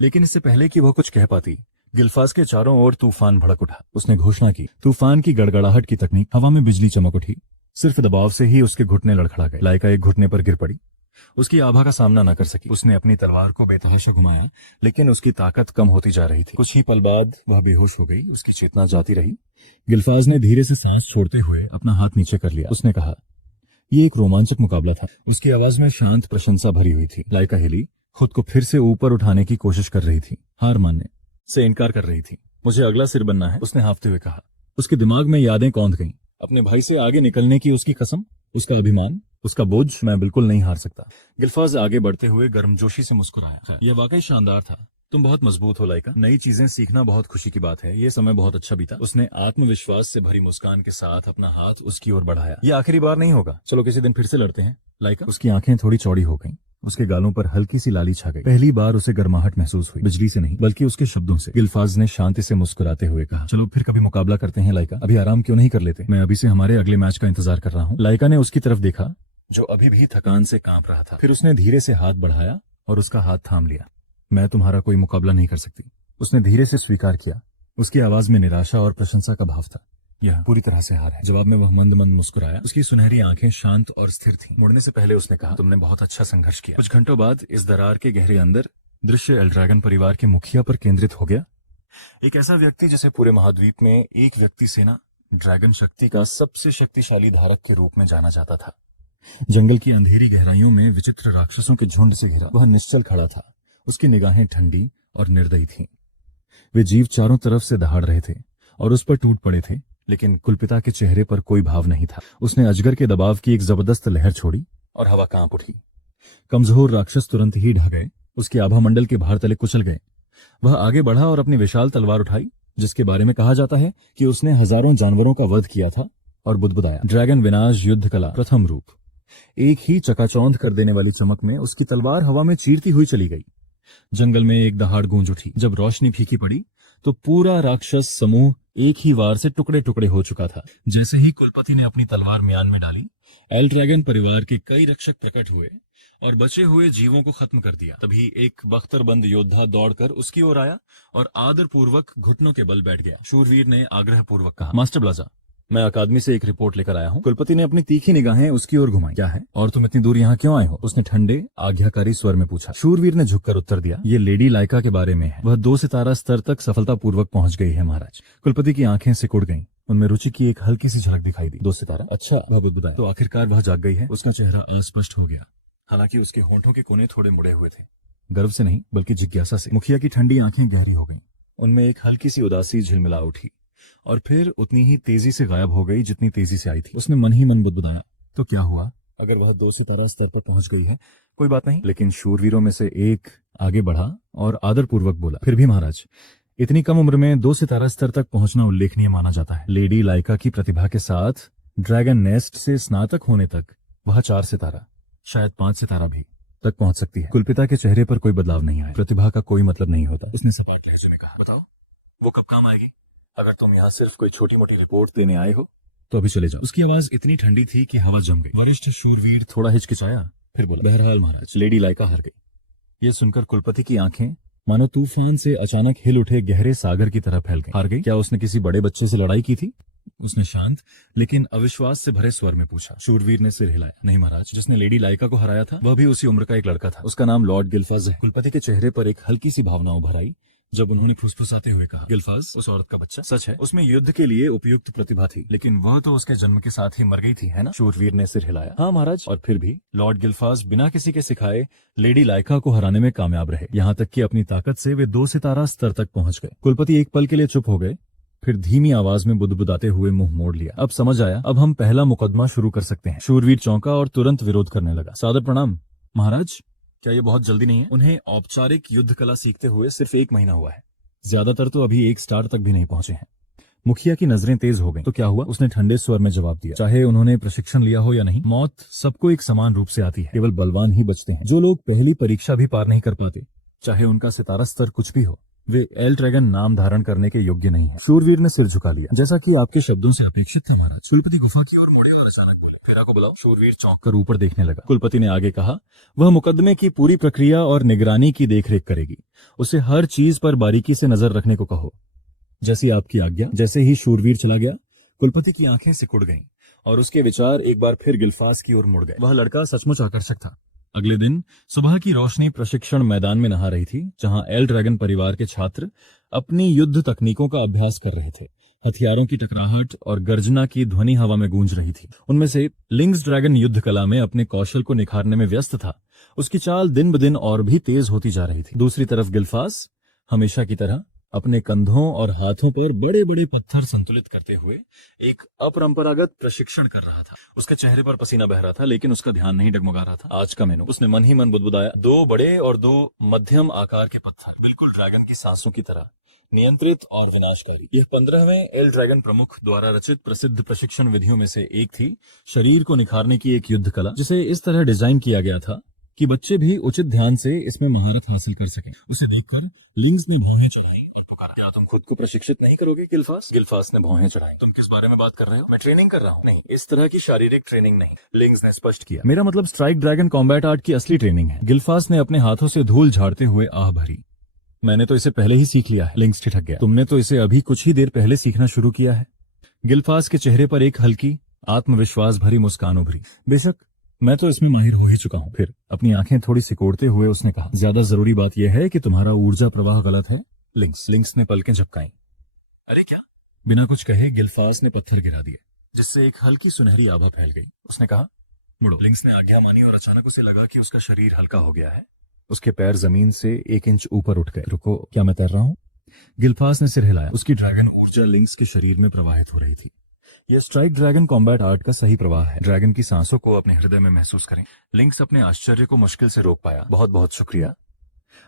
लेकिन इससे पहले कि वह कुछ कह पाती, गिल्फाज के चारों ओर तूफान भड़क उठा। उसने घोषणा की, तूफान की गड़गड़ाहट की तकनीक। हवा में बिजली चमक उठी। सिर्फ दबाव से ही उसके घुटने लड़खड़ा गए। लाइका एक घुटने पर गिर पड़ी। उसकी आभा का सामना न कर सकी। उसने अपनी तलवार को बेतहाशा घुमाया, लेकिन उसकी ताकत कम होती जा रही थी। कुछ ही पल बाद वह बेहोश हो गई। उसकी चेतना जाती रही। गिल्फाज ने धीरे से सांस छोड़ते हुए अपना हाथ नीचे कर लिया। उसने कहा, ये एक रोमांचक मुकाबला था। उसकी आवाज में शांत प्रशंसा भरी हुई थी। लाइका हिली, खुद को फिर से ऊपर उठाने की कोशिश कर रही थी, हार मानने से इनकार कर रही थी। मुझे अगला सिर बनना है, उसने हाफते हुए कहा। उसके दिमाग में यादें कौंध गईं। अपने भाई से आगे निकलने की उसकी कसम, उसका अभिमान, उसका बोझ। मैं बिल्कुल नहीं हार सकता। गिल्फाज आगे बढ़ते हुए गर्मजोशी से मुस्कुराया। यह वाकई शानदार था। तुम बहुत मजबूत हो लाइका। नई चीजें सीखना बहुत खुशी की बात है। ये समय बहुत अच्छा बीता। उसने आत्मविश्वास से भरी मुस्कान के साथ अपना हाथ उसकी ओर बढ़ाया। ये आखिरी बार नहीं होगा। चलो किसी दिन फिर से लड़ते हैं। लाइका। उसकी आंखें थोड़ी चौड़ी हो गईं। उसके गालों पर हल्की सी लाली छा गई। पहली बार उसे गर्माहट महसूस हुई, बिजली से नहीं बल्कि उसके शब्दों से। गिल्फाज ने शांति से मुस्कुराते हुए कहा, चलो फिर कभी मुकाबला करते हैं लाइका। अभी आराम क्यों नहीं कर लेते? मैं अभी से हमारे अगले मैच का इंतजार कर रहा हूँ। लाइका ने उसकी तरफ देखा, जो अभी भी थकान से कांप रहा था। फिर उसने धीरे से हाथ बढ़ाया और उसका हाथ थाम लिया। मैं तुम्हारा कोई मुकाबला नहीं कर सकती, उसने धीरे से स्वीकार किया। उसकी आवाज में निराशा और प्रशंसा का भाव था। यह पूरी तरह से हार है। जवाब में वह मंद मंद मुस्कुराया। उसकी सुनहरी आंखें शांत और स्थिर थीं। मुड़ने से पहले उसने कहा, तुमने बहुत अच्छा संघर्ष किया। कुछ घंटों बाद इस दरार के गहरे अंदर दृश्य एल्ड्रैगन परिवार के मुखिया पर केंद्रित हो गया। एक ऐसा व्यक्ति जिसे पूरे महाद्वीप में एक व्यक्ति सेना ड्रैगन शक्ति का सबसे शक्तिशाली धारक के रूप में जाना जाता था। जंगल की अंधेरी गहराइयों में विचित्र राक्षसों के झुंड से घिरा वह निश्चल खड़ा था। उसकी निगाहें ठंडी और निर्दयी थीं। वे जीव चारों तरफ से दहाड़ रहे थे और उस पर टूट पड़े थे, लेकिन कुलपिता के चेहरे पर कोई भाव नहीं था। उसने अजगर के दबाव की एक जबरदस्त लहर छोड़ी और हवा कांप उठी। कमजोर राक्षस तुरंत ही ढह गए, उसके आभा मंडल के भार तले कुचल गए। वह आगे बढ़ा और अपनी विशाल तलवार उठाई, जिसके बारे में कहा जाता है कि उसने हजारों जानवरों का वध किया था, और बुदबुदाया। ड्रैगन विनाश युद्ध कला प्रथम रूप। एक ही चकाचौंध कर देने वाली चमक में उसकी तलवार हवा में चीरती हुई चली गई। जंगल में एक दहाड़ गूंज उठी। जब रोशनी फीकी पड़ी तो पूरा राक्षस समूह एक ही वार से टुकड़े टुकड़े हो चुका था। जैसे ही कुलपति ने अपनी तलवार म्यान में डाली, एल्ड्रैगन परिवार के कई रक्षक प्रकट हुए और बचे हुए जीवों को खत्म कर दिया। तभी एक बख्तरबंद योद्धा दौड़कर उसकी ओर आया और आदरपूर्वक घुटनों के बल बैठ गया। शूरवीर ने आग्रहपूर्वक कहा, मास्टर ब्लाजा, मैं अकादमी से एक रिपोर्ट लेकर आया हूँ। कुलपति ने अपनी तीखी निगाहें उसकी ओर घुमाई। क्या है और तुम इतनी दूर यहाँ क्यों आए हो? उसने ठंडे आज्ञाकारी स्वर में पूछा। शूरवीर ने झुककर उत्तर दिया, ये लेडी लाइका के बारे में है। वह 2 सितारा स्तर तक सफलतापूर्वक पहुंच गई है महाराज। कुलपति की आंखें सिकुड़ गईं। उनमें रुचि की एक हल्की सी झलक दिखाई दी। 2 सितारा? अच्छा, वह बुदबुदाया। तो आखिरकार वह जाग गई है। उसका चेहरा अस्पष्ट हो गया, हालांकि उसके होंठों के कोने थोड़े मुड़े हुए थे। गर्व से नहीं बल्कि जिज्ञासा से। मुखिया की ठंडी आंखें गहरी हो गईं। उनमें एक हल्की सी उदासी झिलमिला उठी और फिर उतनी ही तेजी से गायब हो गई जितनी तेजी से आई थी। उसने मन ही मन बुदबुदाया, तो क्या हुआ? अगर वह 2 सितारा स्तर पर पहुंच गई है, कोई बात नहीं। लेकिन शूरवीरों में से एक आगे बढ़ा और आदरपूर्वक बोला, फिर भी महाराज, इतनी कम उम्र में 2 सितारा स्तर तक पहुंचना उल्लेखनीय माना जाता है। लेडी लाइका की प्रतिभा के साथ ड्रैगन नेस्ट से स्नातक होने तक वह 4 सितारा, शायद 5 सितारा भी तक पहुंच सकती है। कुलपिता के चेहरे पर कोई बदलाव नहीं आया। प्रतिभा का कोई मतलब नहीं होता, इसने सपाट लहजे में कहा। बताओ, वो कब काम आएगी? अगर तुम यहाँ सिर्फ कोई छोटी मोटी रिपोर्ट देने आए हो तो अभी चले जाओ। उसकी आवाज इतनी ठंडी थी कि हवा जम गई। वरिष्ठ शूरवीर थोड़ा हिचकिचाया, फिर बोला, बहरहाल महाराज, लेडी लाइका हार गई। यह सुनकर कुलपति की आंखें मानो तूफान से अचानक हिल उठे गहरे सागर की तरह फैल गई। हार गई? क्या उसने किसी बड़े बच्चे से लड़ाई की थी? उसने शांत लेकिन अविश्वास से भरे स्वर में पूछा। शूरवीर ने सिर हिलाया। नहीं महाराज, जिसने लेडी लाइका को हराया था वह भी उसी उम्र का एक लड़का था। उसका नाम लॉर्ड गिल्फाज है। कुलपति के चेहरे पर एक हल्की सी भावना उभर आई जब उन्होंने फुसफुसाते हुए कहा, गिल्फाज उस औरत का बच्चा? सच है, उसमें युद्ध के लिए उपयुक्त प्रतिभा थी, लेकिन वह तो उसके जन्म के साथ ही मर गई थी, है ना? शूरवीर ने सिर हिलाया। हाँ महाराज, और फिर भी लॉर्ड गिल्फाज बिना किसी के सिखाए लेडी लाइका को हराने में कामयाब रहे। यहाँ तक कि अपनी ताकत से वे 2 सितारा स्तर तक पहुंच गए। कुलपति एक पल के लिए चुप हो गए, फिर धीमी आवाज में बुदबुदाते हुए मुंह मोड़ लिया। अब समझ आया, अब हम पहला मुकदमा शुरू कर सकते हैं। शूरवीर चौंका और तुरंत विरोध करने लगा। सादर प्रणाम महाराज, क्या ये बहुत जल्दी नहीं है? उन्हें औपचारिक युद्ध कला सीखते हुए सिर्फ 1 महीना हुआ है। ज्यादातर तो अभी 1 स्टार तक भी नहीं पहुंचे हैं। मुखिया की नजरें तेज हो गईं। तो क्या हुआ? उसने ठंडे स्वर में जवाब दिया। चाहे उन्होंने प्रशिक्षण लिया हो या नहीं, मौत सबको एक समान रूप से आती है। केवल बलवान ही बचते हैं। जो लोग पहली परीक्षा भी पार नहीं कर पाते, चाहे उनका सितारा स्तर कुछ भी हो, वे एल ड्रैगन नाम धारण करने के योग्य नहीं है। शूरवीर ने सिर झुका लिया। जैसा कि आपके शब्दों से अपेक्षित था महाराज। कुलपति गुफा की ओर मुड़े और अचानक बोले, फेरा को बुलाओ। शूरवीर चौंक कर ऊपर देखने लगा। कुलपति ने आगे कहा, वह मुकदमे की पूरी प्रक्रिया और निगरानी की देखरेख करेगी। उसे हर चीज पर बारीकी से नजर रखने को कहो। जैसी आपकी आज्ञा। जैसे ही शूरवीर चला गया, कुलपति की आंखें सिकुड़ गईं और उसके विचार एक बार फिर गिल्फास की ओर मुड़ गए। वह लड़का सचमुच आकर्षक था। अगले दिन सुबह की रोशनी प्रशिक्षण मैदान में नहा रही थी, जहां एल ड्रैगन परिवार के छात्र अपनी युद्ध तकनीकों का अभ्यास कर रहे थे। हथियारों की टकराहट और गर्जना की ध्वनि हवा में गूंज रही थी। उनमें से लिंक्स ड्रैगन युद्ध कला में अपने कौशल को निखारने में व्यस्त था। उसकी चाल दिन ब दिन और भी तेज होती जा रही थी। दूसरी तरफ गिल्फास हमेशा की तरह अपने कंधों और हाथों पर बड़े बड़े पत्थर संतुलित करते हुए एक अपरंपरागत प्रशिक्षण कर रहा था। उसके चेहरे पर पसीना बह रहा था, लेकिन उसका ध्यान नहीं डगमगा रहा था। आज का मेनू, उसने मन ही मन बुदबुदाया। 2 बड़े और 2 मध्यम आकार के पत्थर, बिल्कुल ड्रैगन की सांसों की तरह नियंत्रित और विनाशकारी। यह 15वें एल ड्रैगन प्रमुख द्वारा रचित प्रसिद्ध प्रशिक्षण विधियों में से एक थी। शरीर को निखारने की एक युद्ध कला, जिसे इस तरह डिजाइन किया गया था कि बच्चे भी उचित ध्यान से इसमें महारत हासिल कर सकें। उसे देखकर लिंक्स ने भौहें चढ़ाई और पुकारा, क्या तुम खुद को प्रशिक्षित नहीं करोगे गिल्फास? गिल्फास ने भौहें चढ़ाई। तुम किस बारे में बात कर रहे हो? मैं ट्रेनिंग कर रहा हूँ। नहीं, इस तरह की शारीरिक ट्रेनिंग नहीं, लिंक्स ने स्पष्ट किया। मेरा मतलब स्ट्राइक ड्रैगन कॉम्बैट आर्ट की असली ट्रेनिंग है। गिल्फास ने अपने हाथों से धूल झाड़ते हुए आह भरी। मैंने तो इसे पहले ही सीख लिया है। लिंक्स ठिठक गया। तुमने तो इसे अभी कुछ ही देर पहले सीखना शुरू किया है। गिल्फास के चेहरे पर एक हल्की आत्मविश्वास भरी मुस्कान उभरी। बेशक, मैं तो इसमें माहिर हो ही चुका हूँ। फिर अपनी आंखें थोड़ी सिकोड़ते हुए उसने कहा, ज्यादा जरूरी बात यह है कि तुम्हारा ऊर्जा प्रवाह गलत है। लिंक्स ने पलकें झपकाई। अरे क्या? बिना कुछ कहे गिल्फास ने पत्थर गिरा दिए, जिससे एक हल्की सुनहरी आभा फैल गई। उसने कहा, मुड़ो। लिंक्स ने आज्ञा मानी और अचानक उसे लगा कि उसका शरीर हल्का हो गया है। उसके पैर जमीन से 1 इंच ऊपर उठ गए। रुको, क्या मैं तैर रहा हूँ? गिल्फास ने सिर हिलाया। उसकी ड्रैगन ऊर्जा लिंक्स के शरीर में प्रवाहित हो रही थी। यह स्ट्राइक ड्रैगन कॉम्बैट आर्ट का सही प्रवाह है। ड्रैगन की सांसों को अपने हृदय में महसूस करें। लिंक्स अपने आश्चर्य को मुश्किल से रोक पाया। बहुत बहुत शुक्रिया,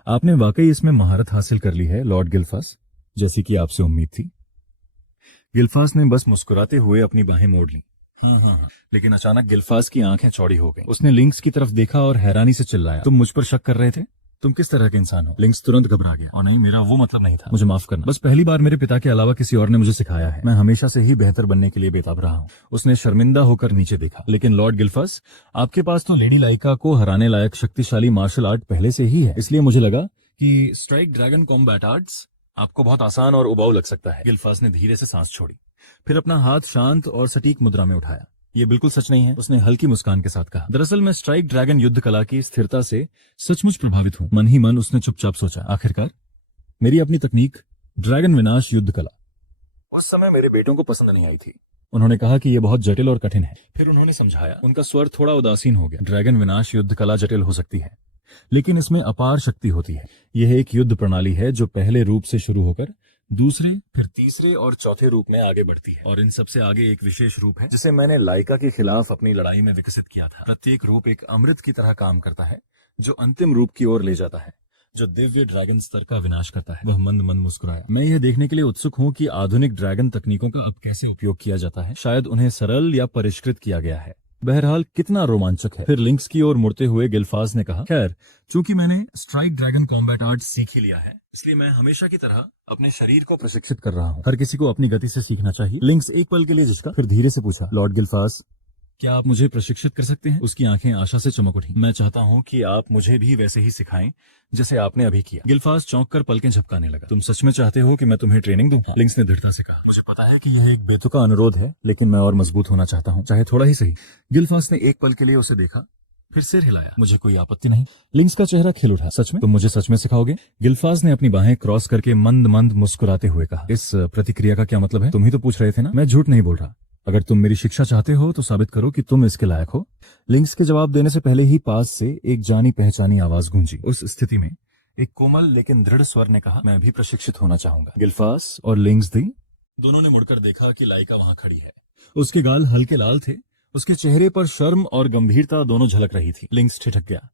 आपने वाकई इसमें महारत हासिल कर ली है लॉर्ड गिल्फास, जैसी कि आपसे उम्मीद थी। गिल्फास ने बस मुस्कुराते हुए अपनी बाहें मोड़ ली। हाँ, लेकिन अचानक गिल्फास की आंखें चौड़ी हो गईं। उसने लिंक्स की तरफ देखा और हैरानी से चिल्लाया, तुम मुझ पर शक कर रहे थे? तुम किस तरह के इंसान हो? लिंक्स तुरंत घबरा गया। और नहीं, मेरा वो मतलब नहीं था। मुझे माफ करना। बस पहली बार मेरे पिता के अलावा किसी और ने मुझे सिखाया है। मैं हमेशा से ही बेहतर बनने के लिए बेताब रहा हूँ। उसने शर्मिंदा होकर नीचे देखा। लेकिन लॉर्ड गिल्फास, आपके पास तो लेडी लाइका को हराने लायक शक्तिशाली मार्शल आर्ट पहले से ही है, इसलिए मुझे लगा कि स्ट्राइक ड्रैगन कॉम्बैट आर्ट्स आपको बहुत आसान और उबाऊ लग सकता है। गिल्फास ने धीरे से सांस छोड़ी, फिर अपना हाथ शांत और सटीक मुद्रा में उठाया। ये बिल्कुल सच नहीं है, उसने हल्की मुस्कान के साथ कहा। दरअसल मैं स्ट्राइक ड्रैगन युद्ध कला की स्थिरता से सचमुच प्रभावित हूँ। मन ही मन उसने चुपचाप सोचा, आखिरकार मेरी अपनी तकनीक ड्रैगन विनाश युद्ध कला उस समय मेरे बेटों को पसंद नहीं आई थी। उन्होंने कहा कि यह बहुत जटिल और कठिन है। फिर उन्होंने समझाया। उनका स्वर थोड़ा उदासीन हो गया। ड्रैगन विनाश युद्ध कला जटिल हो सकती है, लेकिन इसमें अपार शक्ति होती है। यह एक युद्ध प्रणाली है जो पहले रूप से शुरू होकर दूसरे, फिर तीसरे और चौथे रूप में आगे बढ़ती है। और इन सबसे आगे एक विशेष रूप है जिसे मैंने लाइका के खिलाफ अपनी लड़ाई में विकसित किया था। प्रत्येक रूप एक अमृत की तरह काम करता है, जो अंतिम रूप की ओर ले जाता है, जो दिव्य ड्रैगन स्तर का विनाश करता है। वह मंद मंद मुस्कुराया। मैं यह देखने के लिए उत्सुक हूँ कि आधुनिक ड्रैगन तकनीकों का अब कैसे उपयोग किया जाता है। शायद उन्हें सरल या परिष्कृत किया गया है, बहरहाल कितना रोमांचक है। फिर लिंक्स की ओर मुड़ते हुए गिल्फाज ने कहा, खैर चूंकि मैंने स्ट्राइक ड्रैगन कॉम्बैट आर्ट सीख ही लिया है, इसलिए मैं हमेशा की तरह अपने शरीर को प्रशिक्षित कर रहा हूँ। हर किसी को अपनी गति से सीखना चाहिए। लिंक्स एक पल के लिए झिझका, फिर धीरे से पूछा, लॉर्ड गिल्फाज, क्या आप मुझे प्रशिक्षित कर सकते हैं? उसकी आंखें आशा से चमक उठी। मैं चाहता हूँ कि आप मुझे भी वैसे ही सिखाएं जैसे आपने अभी किया। गिल्फाज चौंक कर पलकें झपकाने लगा। तुम सच में चाहते हो कि मैं तुम्हें ट्रेनिंग दूं? लिंक्स ने दृढ़ता से कहा, मुझे पता है कि यह एक बेतुका अनुरोध है, लेकिन मैं और मजबूत होना चाहता हूँ, चाहे थोड़ा ही सही। गिल्फाज ने एक पल के लिए उसे देखा, फिर सिर हिलाया। मुझे कोई आपत्ति नहीं। लिंक्स का चेहरा खिल उठा। सच में? तुम मुझे सच में सिखाओगे? गिल्फाज ने अपनी बाहें क्रॉस करके मंद मंद मुस्कुराते हुए कहा। इस प्रतिक्रिया का क्या मतलब है? तुम ही तो पूछ रहे थे ना। मैं झूठ नहीं बोल रहा। अगर तुम मेरी शिक्षा चाहते हो तो साबित करो कि तुम इसके लायक हो। लिंक्स के जवाब देने से पहले ही पास से एक जानी पहचानी आवाज गूंजी। उस स्थिति में एक कोमल लेकिन दृढ़ स्वर ने कहा, मैं भी प्रशिक्षित होना चाहूंगा। गिल्फाज और लिंक्स दी दोनों ने मुड़कर देखा कि लाइका वहां खड़ी है। उसके गाल हल्के लाल थे, उसके चेहरे पर शर्म और गंभीरता दोनों झलक रही थी। लिंक्स ठिठक गया।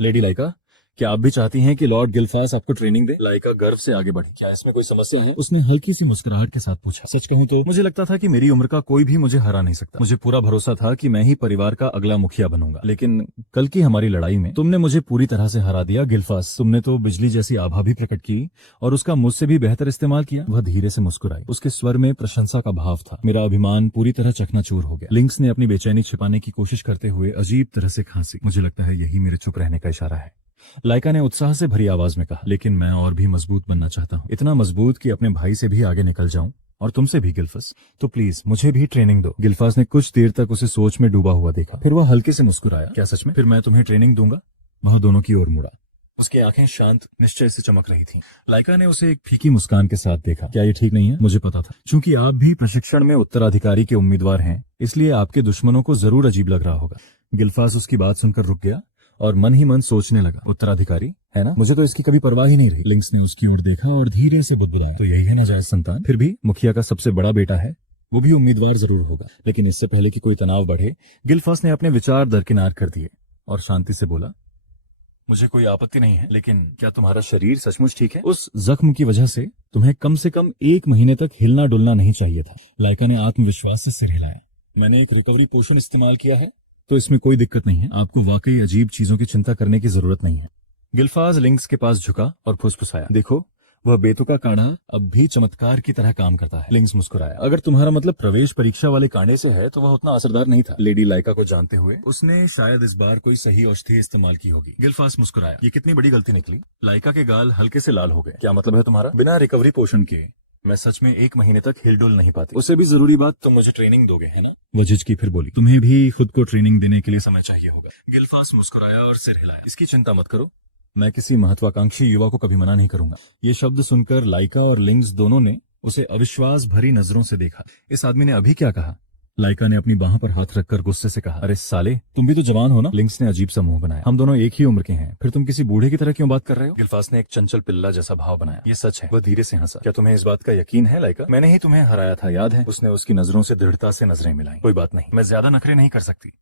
लेडी लाइका, क्या आप भी चाहती हैं कि लॉर्ड गिल्फास आपको ट्रेनिंग दे? लाइका गर्व से आगे बढ़ी। क्या इसमें कोई समस्या है? उसने हल्की सी मुस्कुराहट के साथ पूछा। सच कहूं तो मुझे लगता था कि मेरी उम्र का कोई भी मुझे हरा नहीं सकता। मुझे पूरा भरोसा था कि मैं ही परिवार का अगला मुखिया बनूंगा, लेकिन कल की हमारी लड़ाई में तुमने मुझे पूरी तरह से हरा दिया गिल्फास। तुमने तो बिजली जैसी आभा भी प्रकट की और उसका मुझसे भी बेहतर इस्तेमाल किया। वह धीरे से मुस्कुराई। उसके स्वर में प्रशंसा का भाव था। मेरा अभिमान पूरी तरह चकनाचूर हो गया। लिंक्स ने अपनी बेचैनी छिपाने की कोशिश करते हुए अजीब तरह से खांसी। मुझे लगता है यही मेरे चुप रहने का इशारा है, लाइका ने उत्साह से भरी आवाज में कहा। लेकिन मैं और भी मजबूत बनना चाहता हूँ, इतना मजबूत कि अपने भाई से भी आगे निकल जाऊं, और तुमसे भी गिल्फास। तो प्लीज मुझे भी ट्रेनिंग दो। गिल्फास ने कुछ देर तक उसे सोच में डूबा हुआ देखा, फिर वह हल्के से मुस्कुराया। क्या सच में? फिर मैं तुम्हें ट्रेनिंग दूंगा। वह दोनों की ओर मुड़ा। उसकी आंखें शांत निश्चय से चमक रही थीं। लाइका ने उसे एक फीकी मुस्कान के साथ देखा। क्या ये ठीक नहीं है? मुझे पता था। चूंकि आप भी प्रशिक्षण में उत्तराधिकारी के उम्मीदवार हैं, इसलिए आपके दुश्मनों को जरूर अजीब लग रहा होगा। गिल्फास उसकी बात सुनकर रुक गया और मन ही मन सोचने लगा, उत्तराधिकारी है ना? मुझे तो इसकी कभी परवाह ही नहीं रही। लिंक्स ने उसकी ओर देखा और धीरे से बुदबुदाया। तो यही है नाजायज संतान? फिर भी मुखिया का सबसे बड़ा बेटा है, वो भी उम्मीदवार जरूर होगा। लेकिन इससे पहले कि कोई तनाव बढ़े, गिल्फास ने अपने विचार दरकिनार कर दिए और शांति से बोला, मुझे कोई आपत्ति नहीं है, लेकिन क्या तुम्हारा शरीर सचमुच ठीक है? उस जख्म की वजह से तुम्हें कम से कम 1 महीने तक हिलना डुलना नहीं चाहिए था। लाइका ने आत्मविश्वास से सिर हिलाया। मैंने एक रिकवरी पोशन इस्तेमाल किया है, तो इसमें कोई दिक्कत नहीं है। आपको वाकई अजीब चीजों की चिंता करने की जरूरत नहीं है। गिल्फाज लिंक्स के पास झुका और फुसफुसाया, देखो वह बेतुका कांडा अब भी चमत्कार की तरह काम करता है। लिंक्स मुस्कुराया। अगर तुम्हारा मतलब प्रवेश परीक्षा वाले कांडे से है तो वह उतना असरदार नहीं था। लेडी लाइका को जानते हुए उसने शायद इस बार कोई सही औषधि इस्तेमाल की होगी। गिल्फास मुस्कुराया। ये कितनी बड़ी गलती निकली। लाइका के गाल हल्के से लाल हो गए। क्या मतलब है तुम्हारा? बिना रिकवरी पोषण के मैं सच में 1 महीने तक हिलडुल नहीं पाती। उससे भी जरूरी बात, तुम मुझे ट्रेनिंग दोगे, है ना? वह झिझकी फिर बोली, तुम्हें भी खुद को ट्रेनिंग देने के लिए समय चाहिए होगा। गिल्फास मुस्कुराया और सिर हिलाया। इसकी चिंता मत करो, मैं किसी महत्वाकांक्षी युवा को कभी मना नहीं करूंगा। ये शब्द सुनकर लाइका और लिंक्स दोनों ने उसे अविश्वास भरी नजरों से देखा। इस आदमी ने अभी क्या कहा? लाइका ने अपनी बाह पर हाथ रखकर गुस्से से कहा, अरे साले, तुम भी तो जवान हो ना? लिंक्स ने अजीब सा मुंह बनाया। हम दोनों एक ही उम्र के हैं, फिर तुम किसी बूढ़े की तरह क्यों बात कर रहे हो? गिल्फास ने एक चंचल पिल्ला जैसा भाव बनाया। ये सच है। वह धीरे से हंसा। क्या तुम्हें इस बात का यकीन है लाइका? मैंने ही तुम्हें हराया था, याद है? उसने उसकी नजरों से दृढ़ता से नजरें मिलाई। कोई बात नहीं, मैं ज्यादा नखरे नहीं कर सकती।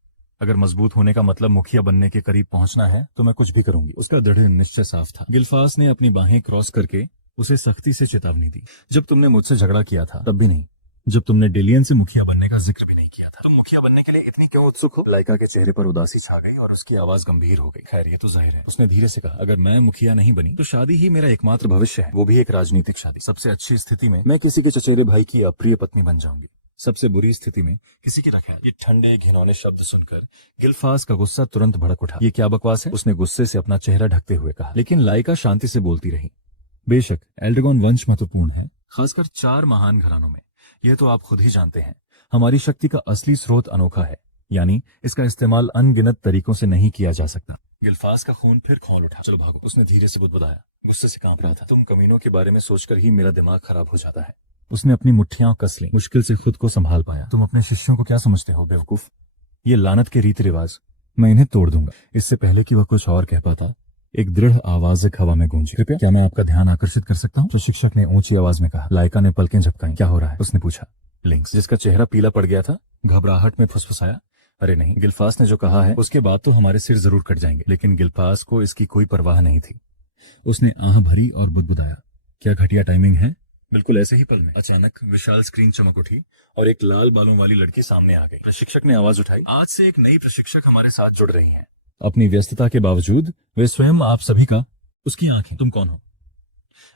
अगर मजबूत होने का मतलब मुखिया बनने के करीब पहुंचना है तो मैं कुछ भी करूंगी। उसका दृढ़ निश्चय साफ था। गिल्फास ने अपनी बाहें क्रॉस करके उसे सख्ती से चेतावनी दी। जब तुमने मुझसे झगड़ा किया था तब भी नहीं, जब तुमने डेलियन से मुखिया बनने का जिक्र भी नहीं किया था। तुम मुखिया बनने के लिए इतनी क्यों उत्सुक हो? लाइका के चेहरे पर उदासी छा गई और उसकी आवाज गंभीर हो गई। खैर, ये तो जाहिर है। उसने धीरे से कहा, अगर मैं मुखिया नहीं बनी तो शादी ही मेरा एकमात्र भविष्य है, वो भी एक राजनीतिक शादी। सबसे अच्छी स्थिति में मैं किसी के चचेरे भाई की अप्रिय पत्नी बन जाऊंगी, सबसे बुरी स्थिति में किसी की रखैल। ये ठंडे घिनौने शब्द सुनकर गिल्फास का गुस्सा तुरंत भड़क उठा। ये क्या बकवास है? उसने गुस्से से अपना चेहरा ढकते हुए कहा। लेकिन लाइका शांति से बोलती रही, बेशक एल्ड्रेगॉन वंश महत्वपूर्ण है, खासकर 4 महान घरानों में। यह तो आप खुद ही जानते हैं। हमारी शक्ति का असली स्रोत अनोखा है, यानी इसका इस्तेमाल अनगिनत तरीकों से नहीं किया जा सकता। गिल्फास का खून फिर खौल उठा। चलो भागो, उसने धीरे से बुदबुदाया। गुस्से से कांप रहा था। तुम कमीनों के बारे में सोचकर ही मेरा दिमाग खराब हो जाता है। उसने अपनी मुट्ठियां कस ली, मुश्किल से खुद को संभाल पाया। तुम अपने शिष्यों को क्या समझते हो बेवकूफ? ये लानत के रीति रिवाज, मैं इन्हें तोड़ दूंगा। इससे पहले कि वह कुछ और कह पाता, एक दृढ़ आवाज एक हवा में गूंजी। कृपया, क्या मैं आपका ध्यान आकर्षित कर सकता हूँ? प्रशिक्षक ने ऊंची आवाज में कहा। लाइका ने पलकें झपकाई। क्या हो रहा है? उसने पूछा। लिंक्स, जिसका चेहरा पीला पड़ गया था, घबराहट में फुसफुसाया, अरे नहीं, गिल्फास ने जो कहा है उसके बाद तो हमारे सिर जरूर कट जाएंगे। लेकिन गिल्फास को इसकी कोई परवाह नहीं थी। उसने आह भरी और बुदबुदाया, क्या घटिया टाइमिंग है? बिल्कुल ऐसे ही पल में अचानक विशाल स्क्रीन चमक उठी और एक लाल बालों वाली लड़की सामने आ गई। प्रशिक्षक ने आवाज उठाई, आज से एक नई प्रशिक्षक हमारे साथ जुड़ रही हैं। अपनी व्यस्तता के बावजूद वे स्वयं आप सभी का। उसकी आंखें, तुम कौन हो?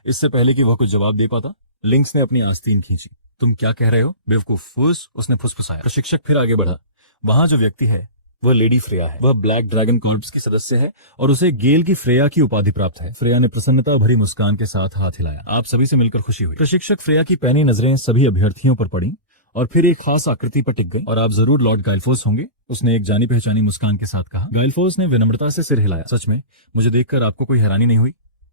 इससे पहले कि वह कुछ जवाब दे पाता, लिंक्स ने अपनी आस्तीन खींची। तुम क्या कह रहे हो बेवकूफ फूस, उसने फुसफुसाया। प्रशिक्षक फिर आगे बढ़ा। वहां जो व्यक्ति है वह लेडी फ्रेया है। वह ब्लैक ड्रैगन कॉर्प्स की सदस्य है और उसे गेल की फ्रेया की उपाधि प्राप्त है। फ्रेया ने प्रसन्नता भरी मुस्कान के साथ हाथ हिलाया। आप सभी से मिलकर खुशी हुई। प्रशिक्षक फ्रेया की पैनी नजरें सभी अभ्यर्थियों पर पड़ी और फिर एक खास आकृति पर टिक गई। और आप जरूर लॉर्ड गाइलफोर्स होंगे, उसने एक जानी पहचानी मुस्कान के साथ कहा। गाइलफोर्स ने विनम्रता से सिर हिलाया। सच में मुझे देखकर आपको कोई हैरानी नहीं हुई?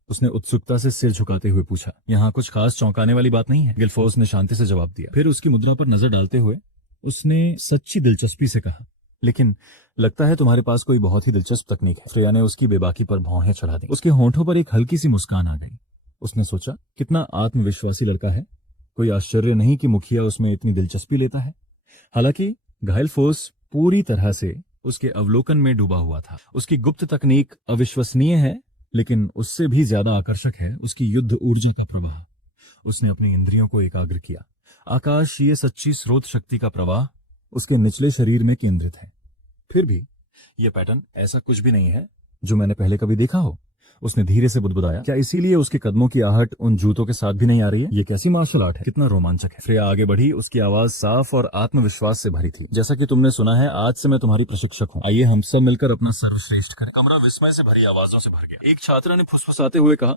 उसने उत्सुकता से सिर झुकाते हुए पूछा। यहाँ कुछ खास चौंकाने वाली बात नहीं है, गिलफोर्स ने शांति से जवाब दिया। फिर उसकी मुद्रा पर नजर डालते हुए उसने सच्ची दिलचस्पी से कहा, लेकिन लगता है तुम्हारे पास कोई बहुत ही दिलचस्प तकनीक है। फ्रेया ने उसकी बेबाकी पर भौहें चढ़ा दी। उसके होंठों पर एक हल्की सी मुस्कान आ गई। उसने सोचा, कितना आत्मविश्वासी लड़का है। कोई आश्चर्य नहीं कि मुखिया उसमें इतनी दिलचस्पी लेता है। हालांकि गाइलफोर्स पूरी तरह से उसके अवलोकन में डूबा हुआ था। उसकी गुप्त तकनीक अविश्वसनीय है, लेकिन उससे भी ज्यादा आकर्षक है उसकी युद्ध ऊर्जा का प्रवाह। उसने अपनी इंद्रियों को एकाग्र किया। आकाशीय सच्ची स्रोत शक्ति का प्रवाह उसके निचले शरीर में केंद्रित है। फिर भी यह पैटर्न ऐसा कुछ भी नहीं है जो मैंने पहले कभी देखा हो। उसने धीरे से बुदबुदाया। क्या इसीलिए उसके कदमों की आहट उन जूतों के साथ भी नहीं आ रही है? ये कैसी मार्शल आर्ट है? कितना रोमांचक है। फ्रेया आगे बढ़ी। उसकी आवाज साफ और आत्मविश्वास से भरी थी। जैसा कि तुमने सुना है, आज से मैं तुम्हारी प्रशिक्षक हूँ। आइए हम सब मिलकर अपना सर्वश्रेष्ठ करें। कमरा विस्मय से भरी आवाजों से भर गया। एक छात्रा ने फुसफुसाते हुए कहा,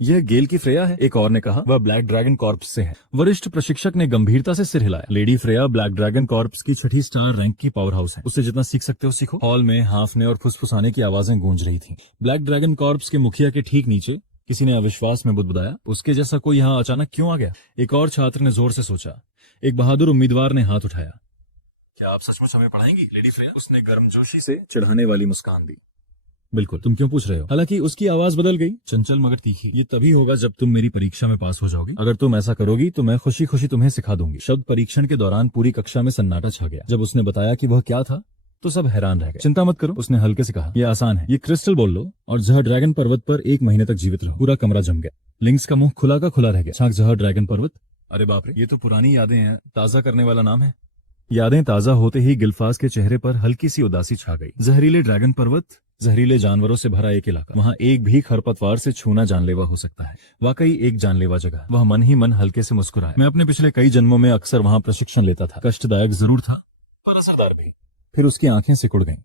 यह गेल की फ्रेया है। एक और ने कहा, वह ब्लैक ड्रैगन कॉर्प्स से है। वरिष्ठ प्रशिक्षक ने गंभीरता से सिर हिलाया। Lady Freya black dragon corps की 6ठी स्टार रैंक की पावर हाउस है। उससे जितना सीख सकते हो सीखो। हॉल में हाफने और फुसफुसाने की आवाजें गूंज रही थी। ब्लैक ड्रैगन कॉर्प्स के मुखिया के ठीक नीचे किसी ने अविश्वास में बुदबुदाया, उसके जैसा कोई यहाँ अचानक क्यों आ गया? एक और छात्र ने जोर से सोचा। एक बहादुर उम्मीदवार ने हाथ उठाया। क्या आप सचमुच हमें पढ़ाएंगी लेडी फ्रेया? उसने गर्मजोशी से चिढ़ाने वाली मुस्कान दी। बिल्कुल, तुम क्यों पूछ रहे हो? हालांकि उसकी आवाज बदल गई, चंचल मगर तीखी। ये तभी होगा जब तुम मेरी परीक्षा में पास हो जाओगी। अगर तुम ऐसा करोगी तो मैं खुशी खुशी तुम्हें सिखा दूंगी। शब्द परीक्षण के दौरान पूरी कक्षा में सन्नाटा छा गया। जब उसने बताया कि वह क्या था तो सब हैरान रह गए। चिंता मत करो, उसने हल्के से कहा, यह आसान है। ये क्रिस्टल बोल लो और जहर ड्रैगन पर्वत पर 1 महीने तक जीवित रहो। पूरा कमरा जम गया। लिंक्स का मुंह खुला का खुला रह गया। छाक जहर ड्रैगन पर्वत? अरे बाप रे, ये तो पुरानी यादें हैं। ताजा करने वाला नाम है। यादें ताजा होते ही गिलफास के चेहरे पर हल्की सी उदासी छा गई। जहरीले ड्रैगन पर्वत, जहरीले जानवरों से भरा एक इलाका, वहां एक भी खरपतवार से छूना जानलेवा हो सकता है। वाकई एक जानलेवा जगह। वह मन ही मन हल्के से मुस्कुराया। मैं अपने पिछले कई जन्मों में अक्सर वहां प्रशिक्षण लेता था। कष्टदायक जरूर था पर असरदार भी। फिर उसकी आंखें सिकुड़ गईं।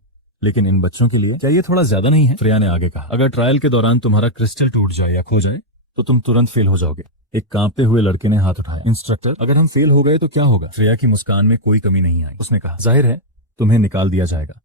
लेकिन इन बच्चों के लिए क्या ये थोड़ा ज्यादा नहीं है? फ्रेया ने आगे कहा, अगर ट्रायल के दौरान तुम्हारा क्रिस्टल टूट जाए या खो जाए तो तुम तुरंत फेल हो जाओगे। एक कांपते हुए लड़के ने हाथ उठाया। इंस्ट्रक्टर, अगर हम फेल हो गए तो क्या होगा? फ्रेया की मुस्कान में कोई कमी नहीं आई। उसने कहा, जाहिर है तुम्हें निकाल दिया जाएगा,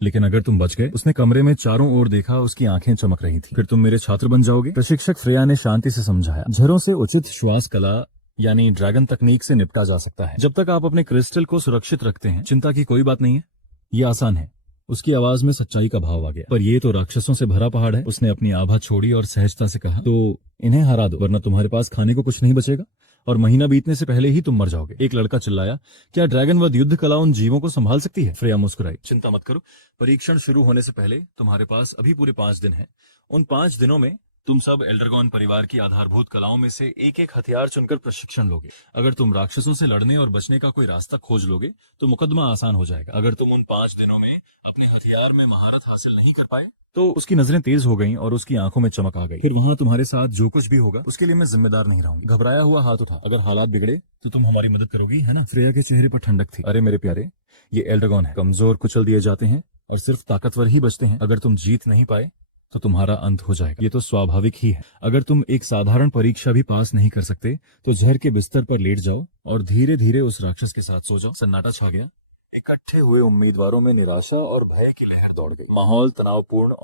लेकिन अगर तुम बच गए। उसने कमरे में चारों ओर देखा। उसकी आंखें चमक रही थी। फिर तुम मेरे छात्र बन जाओगे। प्रशिक्षक फ्रेया ने शांति से समझाया, झरों से उचित श्वास कला यानी ड्रैगन तकनीक से निपटा जा सकता है। जब तक आप अपने क्रिस्टल को सुरक्षित रखते हैं, चिंता की कोई बात नहीं है। ये आसान है। उसकी आवाज में सच्चाई का भाव आ गया। पर ये तो राक्षसों से भरा पहाड़ है। उसने अपनी आभा छोड़ी और सहजता से कहा, तो इन्हें हरा दो, वरना तुम्हारे पास खाने को कुछ नहीं बचेगा और महीना बीतने से पहले ही तुम मर जाओगे। एक लड़का चिल्लाया, क्या ड्रैगनवध युद्ध कला उन जीवों को संभाल सकती है? फ्रेया मुस्कुराई। चिंता मत करो, परीक्षण शुरू होने से पहले तुम्हारे पास अभी पूरे 5 दिन है। उन 5 दिनों में तुम सब एल्डरगॉन परिवार की आधारभूत कलाओं में से एक एक हथियार चुनकर प्रशिक्षण लोगे। अगर तुम राक्षसों से लड़ने और बचने का कोई रास्ता खोज लोगे तो मुकदमा आसान हो जाएगा। अगर तुम उन 5 दिनों में अपने हथियार में महारत हासिल नहीं कर पाए तो उसकी नजरें तेज हो गईं और उसकी आंखों में चमक आ गई। फिर वहां तुम्हारे साथ जो कुछ भी होगा उसके लिए मैं जिम्मेदार नहीं रहूंगी। घबराया हुआ हाथ उठा, अगर हालात बिगड़े तो तुम हमारी मदद करोगी, है ना? फ्रेया के चेहरे पर ठंडक थी। अरे मेरे प्यारे, ये एल्डरगॉन है। कमजोर कुचल दिए जाते हैं और सिर्फ ताकतवर ही बचते हैं। अगर तुम जीत नहीं पाए तो तुम्हारा अंत हो जाएगा। ये तो स्वाभाविक ही है। अगर तुम एक साधारण परीक्षा भी पास नहीं कर सकते तो जहर के बिस्तर पर लेट जाओ और धीरे धीरे उस राक्षस के साथ सो जाओ। सन्नाटा छा गया। इकट्ठे हुए उम्मीदवारों में निराशा और भय की लहर दौड़ गई। माहौल तनावपूर्ण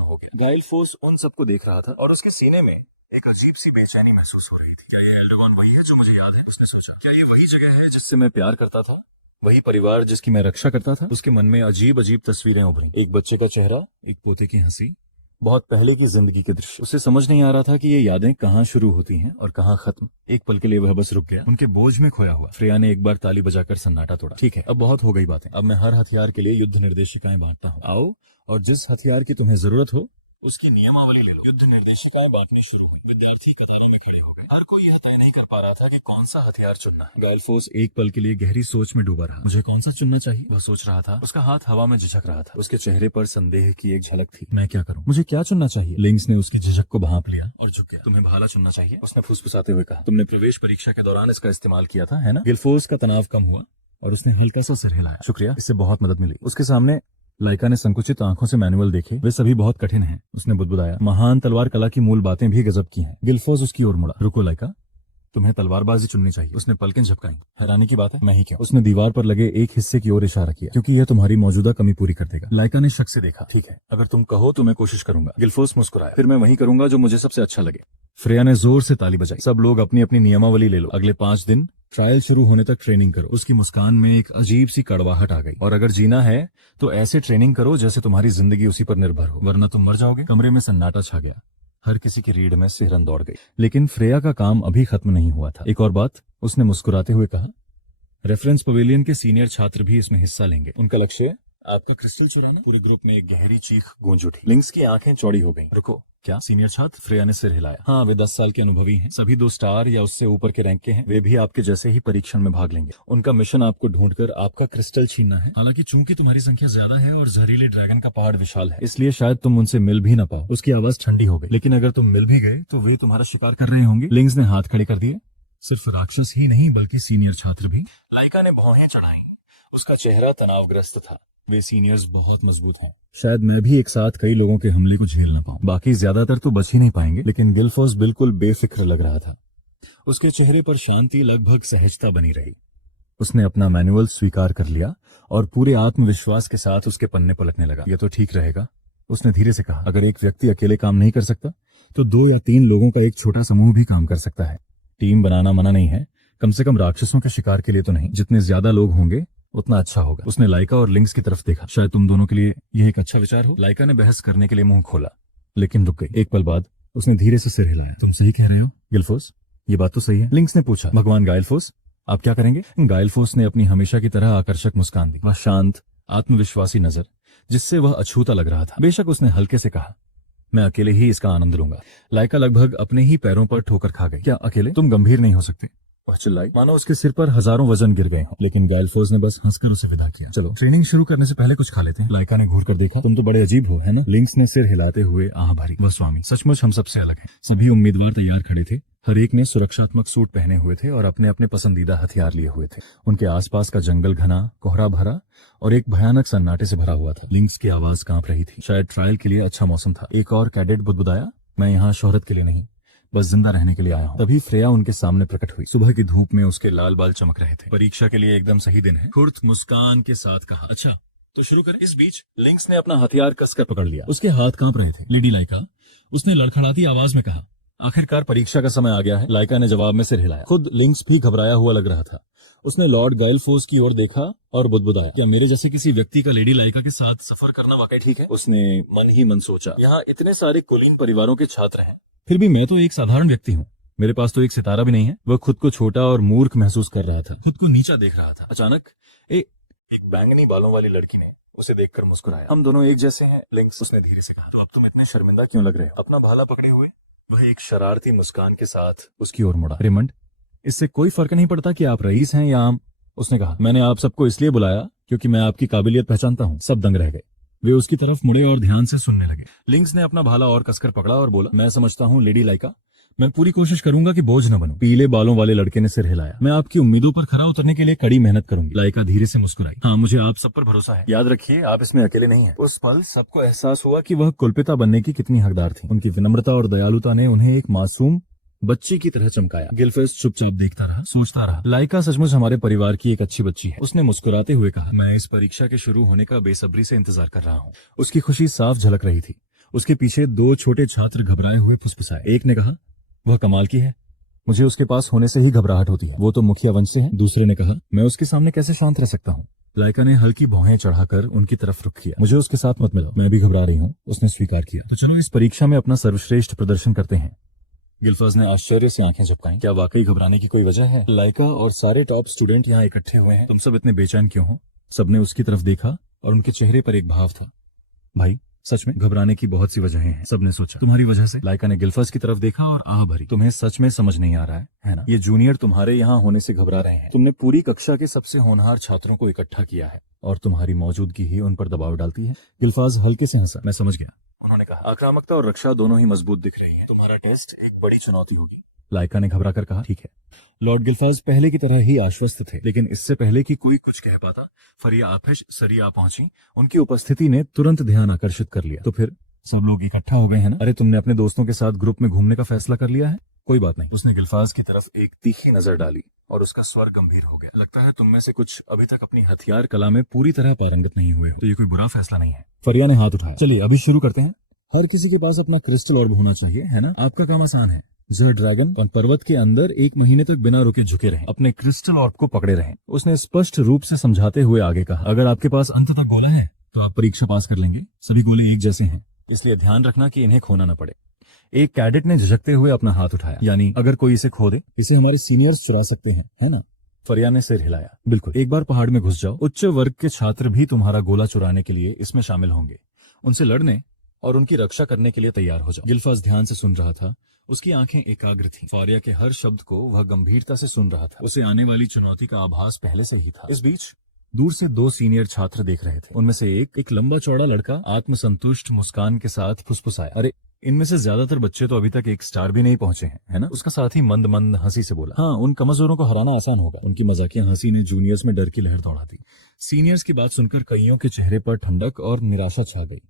हो गया। गाइलफोर्स उन सबको देख रहा था और उसके सीने में एक अजीब सी बेचैनी महसूस हो रही थी। क्या ये एल्डरगॉन वही है जो मुझे याद है? उसने सोचा। क्या ये वही जगह है जिससे मैं प्यार करता था? वही परिवार जिसकी मैं रक्षा करता था? उसके मन में अजीब अजीब तस्वीरें उभरी। एक बच्चे का चेहरा, एक पोते की हंसी, बहुत पहले की जिंदगी के दृश्य। उसे समझ नहीं आ रहा था कि ये यादें कहाँ शुरू होती हैं और कहाँ खत्म। एक पल के लिए वह बस रुक गया, उनके बोझ में खोया हुआ। फ्रेया ने एक बार ताली बजाकर सन्नाटा तोड़ा। ठीक है, अब बहुत हो गई बातें। अब मैं हर हथियार के लिए युद्ध निर्देशिकाएं बांटता हूँ। आओ और जिस हथियार की तुम्हें जरूरत हो उसकी नियमावली ले लो। युद्ध निर्देशिकाएं बांटनी शुरू हुई। विद्यार्थी कतारों में खड़े हो गए। हर कोई यह तय नहीं कर पा रहा था कि कौन सा हथियार चुनना है। गाल्फोस एक पल के लिए गहरी सोच में डूबा रहा। मुझे कौन सा चुनना चाहिए, वह सोच रहा था। उसका हाथ हवा में झिझक रहा था। उसके चेहरे पर संदेह की एक झलक थी। मैं क्या करूं, मुझे क्या चुनना चाहिए? लिंक्स ने उसकी झिझक को भांप लिया और झुक गया। तुम्हें भाला चुनना चाहिए, उसने फुसफुसाते हुए कहा। तुमने प्रवेश परीक्षा के दौरान इसका इस्तेमाल किया था, है ना? गिल्फोस का तनाव कम हुआ और उसने हल्का सा सिर हिलाया। शुक्रिया, इससे बहुत मदद मिली। उसके सामने लाइका ने संकुचित आंखों से मैनुअल देखे। वे सभी बहुत कठिन हैं, उसने बुदबुदाया। महान तलवार कला की मूल बातें भी गजब की हैं। गिल्फोस उसकी ओर मुड़ा। रुको लाइका, तुम्हें तलवारबाजी चुननी चाहिए। उसने पलकें झपकाई। हैरानी की बात है, मैं ही क्यों? उसने दीवार पर लगे एक हिस्से की ओर इशारा किया। क्योंकि यह तुम्हारी मौजूदा कमी पूरी कर देगा। लाइका ने शक से देखा। ठीक है, अगर तुम कहो तो मैं कोशिश करूंगा। गिल्फोस मुस्कुराया। फिर मैं वही करूंगा जो मुझे सबसे अच्छा लगे। फ्रेया ने जोर से ताली बजाई। सब लोग अपनी अपनी नियमावली ले लो। अगले 5 दिन ट्रायल शुरू होने तक ट्रेनिंग करो। उसकी मुस्कान में एक अजीब सी कड़वाहट आ गई। और अगर जीना है तो ऐसे ट्रेनिंग करो जैसे तुम्हारी जिंदगी उसी पर निर्भर हो, वरना तुम मर जाओगे। कमरे में सन्नाटा छा गया। हर किसी की रीढ़ में सिहरन दौड़ गई। लेकिन फ्रेया का काम अभी खत्म नहीं हुआ था। एक और बात, उसने मुस्कुराते हुए कहा, रेफरेंस पवेलियन के सीनियर छात्र भी इसमें हिस्सा लेंगे। उनका लक्ष्य आपका क्रिस्टल चुराना। पूरे ग्रुप में एक गहरी चीख गूंज उठी। लिंक्स की आंखें चौड़ी हो गईं। रुको, क्या सीनियर छात्र? फ्रेया ने सिर हिलाया। हाँ, वे 10 साल के अनुभवी हैं। सभी 2 स्टार या उससे ऊपर के रैंक के हैं। वे भी आपके जैसे ही परीक्षण में भाग लेंगे। उनका मिशन आपको ढूंढकर आपका क्रिस्टल छीनना है। हालांकि चूंकि तुम्हारी संख्या ज्यादा है और जहरीले ड्रैगन का पहाड़ विशाल है, इसलिए शायद तुम उनसे मिल भी ना पाओ। उसकी आवाज ठंडी हो गई। लेकिन अगर तुम मिल भी गए तो वे तुम्हारा शिकार कर रहे होंगे। लिंक्स ने हाथ खड़े कर दिए। सिर्फ राक्षस ही नहीं बल्कि सीनियर छात्र भी। लाइका ने भौहें चढ़ाई। उसका चेहरा तनावग्रस्त था। वे सीनियर्स बहुत मजबूत हैं। शायद मैं भी एक साथ कई लोगों के हमले को झेल ना पाऊं। बाकी ज्यादातर तो बच ही नहीं पाएंगे। लेकिन गिल्फोस बिल्कुल बेफिक्र लग रहा था। उसके चेहरे पर शांति, लगभग सहजता बनी रही। उसने अपना मैनुअल स्वीकार कर लिया और पूरे आत्मविश्वास के साथ उसके पन्ने पलटने लगा। यह तो ठीक रहेगा, उसने धीरे से कहा। अगर एक व्यक्ति अकेले काम नहीं कर सकता तो 2 या 3 लोगों का एक छोटा समूह भी काम कर सकता है। टीम बनाना मना नहीं है, कम से कम राक्षसों के शिकार के लिए तो नहीं। जितने ज्यादा लोग होंगे उतना अच्छा होगा। उसने लाइका और लिंक्स की तरफ देखा। शायद तुम दोनों के लिए यह एक अच्छा विचार हो। लाइका ने बहस करने के लिए मुंह खोला, लेकिन रुक गई। एक पल बाद उसने धीरे से सिर हिलाया। तुम सही कह रहे हो गिल्फोस, ये बात तो सही है। लिंक्स ने पूछा, भगवान गाइलफोस, आप क्या करेंगे? गाइलफोस ने अपनी हमेशा की तरह आकर्षक मुस्कान दी। वह शांत, आत्मविश्वासी नजर, जिससे वह अछूता लग रहा था। बेशक, उसने हल्के से कहा, मैं अकेले ही इसका आनंद लूंगा। लाइका लगभग अपने ही पैरों पर ठोकर खा गई। क्या अकेले? तुम गंभीर नहीं हो सकते? वह चिल्लाई, मानो उसके सिर पर हजारों वजन गिर गए हों। लेकिन गाइलफोस ने बस हंसकर उसे विदा किया। चलो, ट्रेनिंग शुरू करने से पहले कुछ खा लेते हैं। लाइका ने घूर कर देखा। तुम तो बड़े अजीब हो, है ना? लिंक्स ने सिर हिलाते हुए आह भरी। वह स्वामी, सचमुच हम सबसे अलग हैं। सभी उम्मीदवार तैयार खड़े थे। हर एक ने सुरक्षात्मक सूट पहने हुए थे और अपने अपने पसंदीदा हथियार लिए हुए थे। उनके आसपास का जंगल घना, कोहरा भरा और एक भयानक सन्नाटे से भरा हुआ था। लिंक्स की आवाज कांप रही थी। शायद ट्रायल के लिए अच्छा मौसम था। एक और कैडेट बुदबुदाया, मैं यहाँ शोहरत के लिए नहीं, बस जिंदा रहने के लिए आया हूँ। तभी फ्रेया उनके सामने प्रकट हुई। सुबह की धूप में उसके लाल बाल चमक रहे थे। परीक्षा के लिए एकदम सही दिन है, खुर्द मुस्कान के साथ कहा। अच्छा, तो शुरू करें। इस बीच लिंक्स ने अपना हथियार कसकर पकड़ लिया। उसके हाथ कांप रहे थे। लेडी लाइका, उसने लड़खड़ाती आवाज में कहा। आखिरकार परीक्षा का समय आ गया है। लाइका ने जवाब में सिर हिलाया। खुद लिंक्स भी घबराया हुआ लग रहा था। उसने लॉर्ड गाइलफोस की ओर देखा और बुदबुदाया, क्या मेरे जैसे किसी व्यक्ति का लेडी लाइका के साथ सफर करना वाकई ठीक है? उसने मन ही मन सोचा, यहाँ इतने सारे कुलीन परिवारों के छात्र हैं, फिर भी मैं तो एक साधारण व्यक्ति हूँ। मेरे पास तो एक सितारा भी नहीं है। वह खुद को छोटा और मूर्ख महसूस कर रहा था, खुद को नीचा देख रहा था। अचानक एक बैंगनी बालों वाली लड़की ने उसे देखकर मुस्कुराया। हम दोनों एक जैसे हैं, लिंक्स, उसने धीरे से कहा। तो अब तुम इतने शर्मिंदा क्यों लग रहे हो? अपना भाला पकड़े हुए वह एक शरारती मुस्कान के साथ उसकी ओर मुड़ा। रेमंड, इससे कोई फर्क नहीं पड़ता कि आप रईस हैं या आम, उसने कहा। मैंने आप सबको इसलिए बुलाया क्योंकि मैं आपकी काबिलियत पहचानता हूँ। सब दंग रह गए। वे उसकी तरफ मुड़े और ध्यान से सुनने लगे। लिंक्स ने अपना भाला और कसकर पकड़ा और बोला, मैं समझता हूँ लेडी लाइका, मैं पूरी कोशिश करूंगा कि बोझ न बनूं। पीले बालों वाले लड़के ने सिर हिलाया। मैं आपकी उम्मीदों पर खरा उतरने के लिए कड़ी मेहनत करूंगी। लाइका धीरे से मुस्कुराई। हाँ, मुझे आप सब पर भरोसा है। याद रखिए, आप इसमें अकेले नहीं हैं। उस पल सबको एहसास हुआ कि वह कुलपिता बनने की कितनी हकदार थी। उनकी विनम्रता और दयालुता ने उन्हें एक मासूम बच्ची की तरह चमकाया। गिल्फोस चुपचाप देखता रहा, सोचता रहा, लाइका सचमुच हमारे परिवार की एक अच्छी बच्ची है। उसने मुस्कुराते हुए कहा, मैं इस परीक्षा के शुरू होने का बेसब्री से इंतजार कर रहा हूँ। उसकी खुशी साफ झलक रही थी। उसके पीछे 2 छोटे छात्र घबराए हुए फुसफुसाए। एक ने कहा, वह कमाल की है, मुझे उसके पास होने से ही घबराहट होती है। वो तो मुखिया वंश से है। दूसरे ने कहा, मैं उसके सामने कैसे शांत रह सकता हूँ? लाइका ने हल्की भौहें चढ़ाकर उनकी तरफ रुख किया। मुझे उसके साथ मत मिलाओ, मैं भी घबरा रही हूँ, उसने स्वीकार किया। तो चलो इस परीक्षा में अपना सर्वश्रेष्ठ प्रदर्शन करते हैं। गिल्फोस ने आश्चर्य से आंखें झपकाई। क्या वाकई घबराने की कोई वजह है? लाइका और सारे टॉप स्टूडेंट यहाँ इकट्ठे हुए हैं, तुम सब इतने बेचैन क्यों हो? सबने उसकी तरफ देखा और उनके चेहरे पर एक भाव था। भाई, सच में घबराने की बहुत सी वजहें हैं। सबने सोचा तुम्हारी वजह से। लाइका ने गिल्फर्स की तरफ देखा और आह भरी। तुम्हें सच में समझ नहीं आ रहा है ना? ये जूनियर तुम्हारे यहाँ होने से घबरा रहे हैं। तुमने पूरी कक्षा के सबसे होनहार छात्रों को इकट्ठा किया है और तुम्हारी मौजूदगी ही उन पर दबाव डालती है। गिल्फाज हल्के से हंसा। मैं समझ गया। उन्होंने कहा, आक्रामकता और रक्षा दोनों ही मजबूत दिख रही है। तुम्हारा टेस्ट एक बड़ी चुनौती होगी। लाइका ने घबरा कर कहा, ठीक है। लॉर्ड गिल्फाज पहले की तरह ही आश्वस्त थे, लेकिन इससे पहले कि कोई कुछ कह पाता, फरिया आफिश सरिया पहुंची। उनकी उपस्थिति ने तुरंत ध्यान आकर्षित कर लिया। तो फिर सब लोग इकट्ठा हो गए हैं ना? अरे तुमने अपने दोस्तों के साथ ग्रुप में घूमने का फैसला कर लिया है? कोई बात नहीं। उसने गिल्फाज की तरफ एक तीखी नजर डाली और उसका स्वर गंभीर हो गया। लगता है तुम में से कुछ अभी तक अपनी हथियार कला में पूरी तरह पारंगत नहीं हुए हो, तो ये कोई बुरा फैसला नहीं है। फरिया ने हाथ उठाया। चलिए अभी शुरू करते हैं। हर किसी के पास अपना क्रिस्टल ऑर्ब होना चाहिए, है ना? आपका काम आसान है। जहर ड्रैगन पर्वत के अंदर 1 महीने तक बिना रुके झुके रहें, अपने क्रिस्टल ऑर्ब को पकड़े रहें। उसने स्पष्ट रूप से समझाते हुए आगे कहा, अगर आपके पास अंत तक गोला है तो आप परीक्षा पास कर लेंगे। सभी गोले एक जैसे हैं, इसलिए ध्यान रखना कि इन्हें खोना न पड़े। एक कैडेट ने झिझकते हुए अपना हाथ उठाया। यानी अगर कोई इसे खो दे, इसे हमारे सीनियर्स चुरा सकते हैं, है ना? फरिया ने सिर हिलाया। बिल्कुल। एक बार पहाड़ में घुस जाओ, उच्च वर्ग के छात्र भी तुम्हारा गोला चुराने के लिए इसमें शामिल होंगे। उनसे लड़ने और उनकी रक्षा करने के लिए तैयार हो जाओ। गिल्फास ध्यान से सुन रहा था। उसकी आंखें एकाग्र थीं। फारिया के हर शब्द को वह गंभीरता से सुन रहा था। उसे आने वाली चुनौती का आभास पहले से ही था। इस बीच दूर से 2 सीनियर छात्र देख रहे थे। उनमें से एक लंबा चौड़ा लड़का आत्मसंतुष्ट मुस्कान के साथ फुसफुसाया, अरे इनमें से ज्यादातर बच्चे तो अभी तक एक स्टार भी नहीं पहुंचे हैं, है ना? उसका साथी मंद मंद हंसी से बोला, हाँ उन कमजोरों को हराना आसान होगा। उनकी मजाकिया हंसी ने जूनियर्स में डर की लहर दौड़ा दी। सीनियर्स की बात सुनकर कईयों के चेहरे पर ठंडक और निराशा छा गई।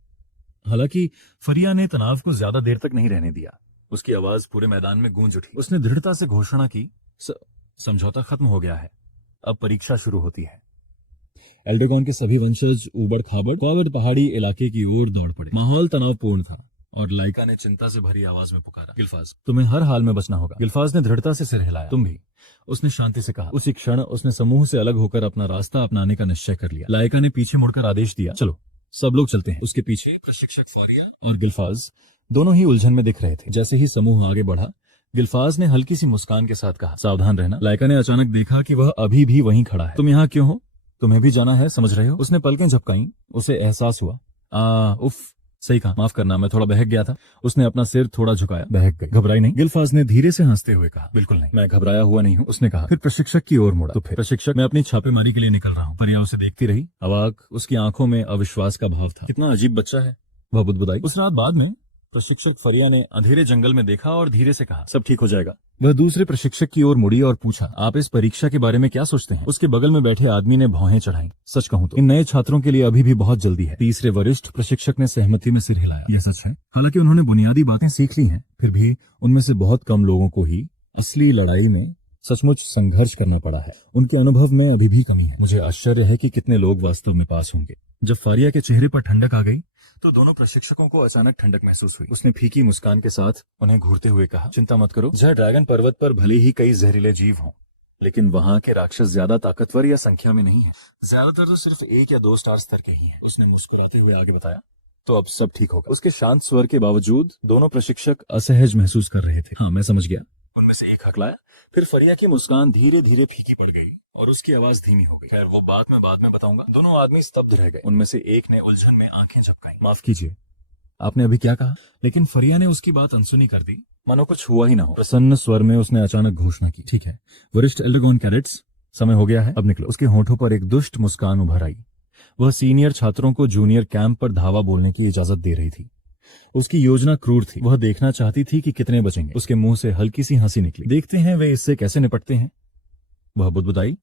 हालांकि फरिया ने तनाव को ज्यादा देर तक नहीं रहने दिया। उसकी आवाज पूरे मैदान में गूंज उठी। उसने दृढ़ता से घोषणा की, समझौता खत्म हो गया है, अब परीक्षा शुरू होती है। एल्डेगॉन के सभी वंशज ऊबड़ खाबड़ पहाड़ी इलाके की ओर दौड़ पड़े। माहौल तनावपूर्ण था और लाइका ने चिंता से भरी आवाज में पुकारा, गिल्फाज तुम्हें हर हाल में बचना होगा। गिल्फाज ने दृढ़ता से सिर हिलाया। तुम भी, उसने शांति से कहा। उसी क्षण उसने समूह से अलग होकर अपना रास्ता अपनाने का निश्चय कर लिया। लाइका ने पीछे मुड़कर आदेश दिया, चलो सब लोग चलते हैं। उसके पीछे प्रशिक्षक फारिया और गिल्फाज दोनों ही उलझन में दिख रहे थे। जैसे ही समूह आगे बढ़ा, गिल्फाज ने हल्की सी मुस्कान के साथ कहा, सावधान रहना। लाइका ने अचानक देखा कि वह अभी भी वहीं खड़ा है। तुम यहाँ क्यों हो? तुम्हें भी जाना है, समझ रहे हो? उसने पलकें झपकाई। उसे एहसास हुआ, उफ, सही कहा, माफ करना, मैं थोड़ा बहक गया था। उसने अपना सिर थोड़ा झुकाया। बहक गई? घबराई नहीं? गिल्फाज ने धीरे से हंसते हुए कहा, बिल्कुल नहीं, मैं घबराया हुआ नहीं हूँ। उसने कहा। फिर प्रशिक्षक की ओर मुड़ा। तो फिर प्रशिक्षक, मैं अपनी छापेमारी के लिए निकल रहा हूँ। फरिया उसे देखती रही, अवाक। उसकी आंखों में अविश्वास का भाव था। कितना अजीब बच्चा है, वह बुदबुदाई। उस रात बाद में प्रशिक्षक फरिया ने अंधेरे जंगल में देखा और धीरे से कहा, सब ठीक हो जाएगा। वह दूसरे प्रशिक्षक की ओर मुड़ी और पूछा, आप इस परीक्षा के बारे में क्या सोचते हैं? उसके बगल में बैठे आदमी ने भौहें चढ़ाई। सच कहूं तो इन नए छात्रों के लिए अभी भी बहुत जल्दी है। तीसरे वरिष्ठ प्रशिक्षक ने सहमति में सिर हिलाया। यह सच है। हालांकि उन्होंने बुनियादी बातें सीख ली हैं, फिर भी उनमें से बहुत कम लोगों को ही असली लड़ाई में सचमुच संघर्ष करना पड़ा है। उनके अनुभव में अभी भी कमी है। मुझे आश्चर्य है कि कितने लोग वास्तव में पास होंगे। जब फारिया के चेहरे पर ठंडक आ गई तो दोनों प्रशिक्षकों को अचानक ठंडक महसूस हुई। उसने फीकी मुस्कान के साथ उन्हें घूरते हुए कहा, चिंता मत करो। जहाँ ड्रैगन पर्वत पर भले ही कई जहरीले जीव हों, लेकिन वहाँ के राक्षस ज्यादा ताकतवर या संख्या में नहीं है। ज्यादातर तो सिर्फ 1 या 2 स्टार स्तर के ही हैं। उसने मुस्कुराते हुए आगे बताया, तो अब सब ठीक होगा। उसके शांत स्वर के बावजूद दोनों प्रशिक्षक असहज महसूस कर रहे थे। हाँ मैं समझ गया, उनमें से एक हकलाया। फिर फरिया की मुस्कान धीरे धीरे फीकी पड़ गई और उसकी आवाज धीमी हो गई। खैर वो बात मैं बाद में बताऊंगा। दोनों आदमी स्तब्ध रह गए। उनमें से एक ने उलझन में आंखें झपकाई। माफ कीजिए, आपने अभी क्या कहा? लेकिन फरिया ने उसकी बात अनसुनी कर दी, मानो कुछ हुआ ही ना हो। प्रसन्न स्वर में उसने अचानक घोषणा की, ठीक है वरिष्ठ एल्डेगॉन कैडेट्स, समय हो गया है, अब निकलो। उसके होठों पर एक दुष्ट मुस्कान उभर आई। वह सीनियर छात्रों को जूनियर कैंप पर धावा बोलने की इजाजत दे रही थी। उसकी योजना क्रूर थी। वह देखना चाहती थी कि कितने बचेंगे। उसके मुंह से हल्की सी हंसी निकली। देखते हैं वे इससे कैसे निपटते हैं, वह बुदबुदाई।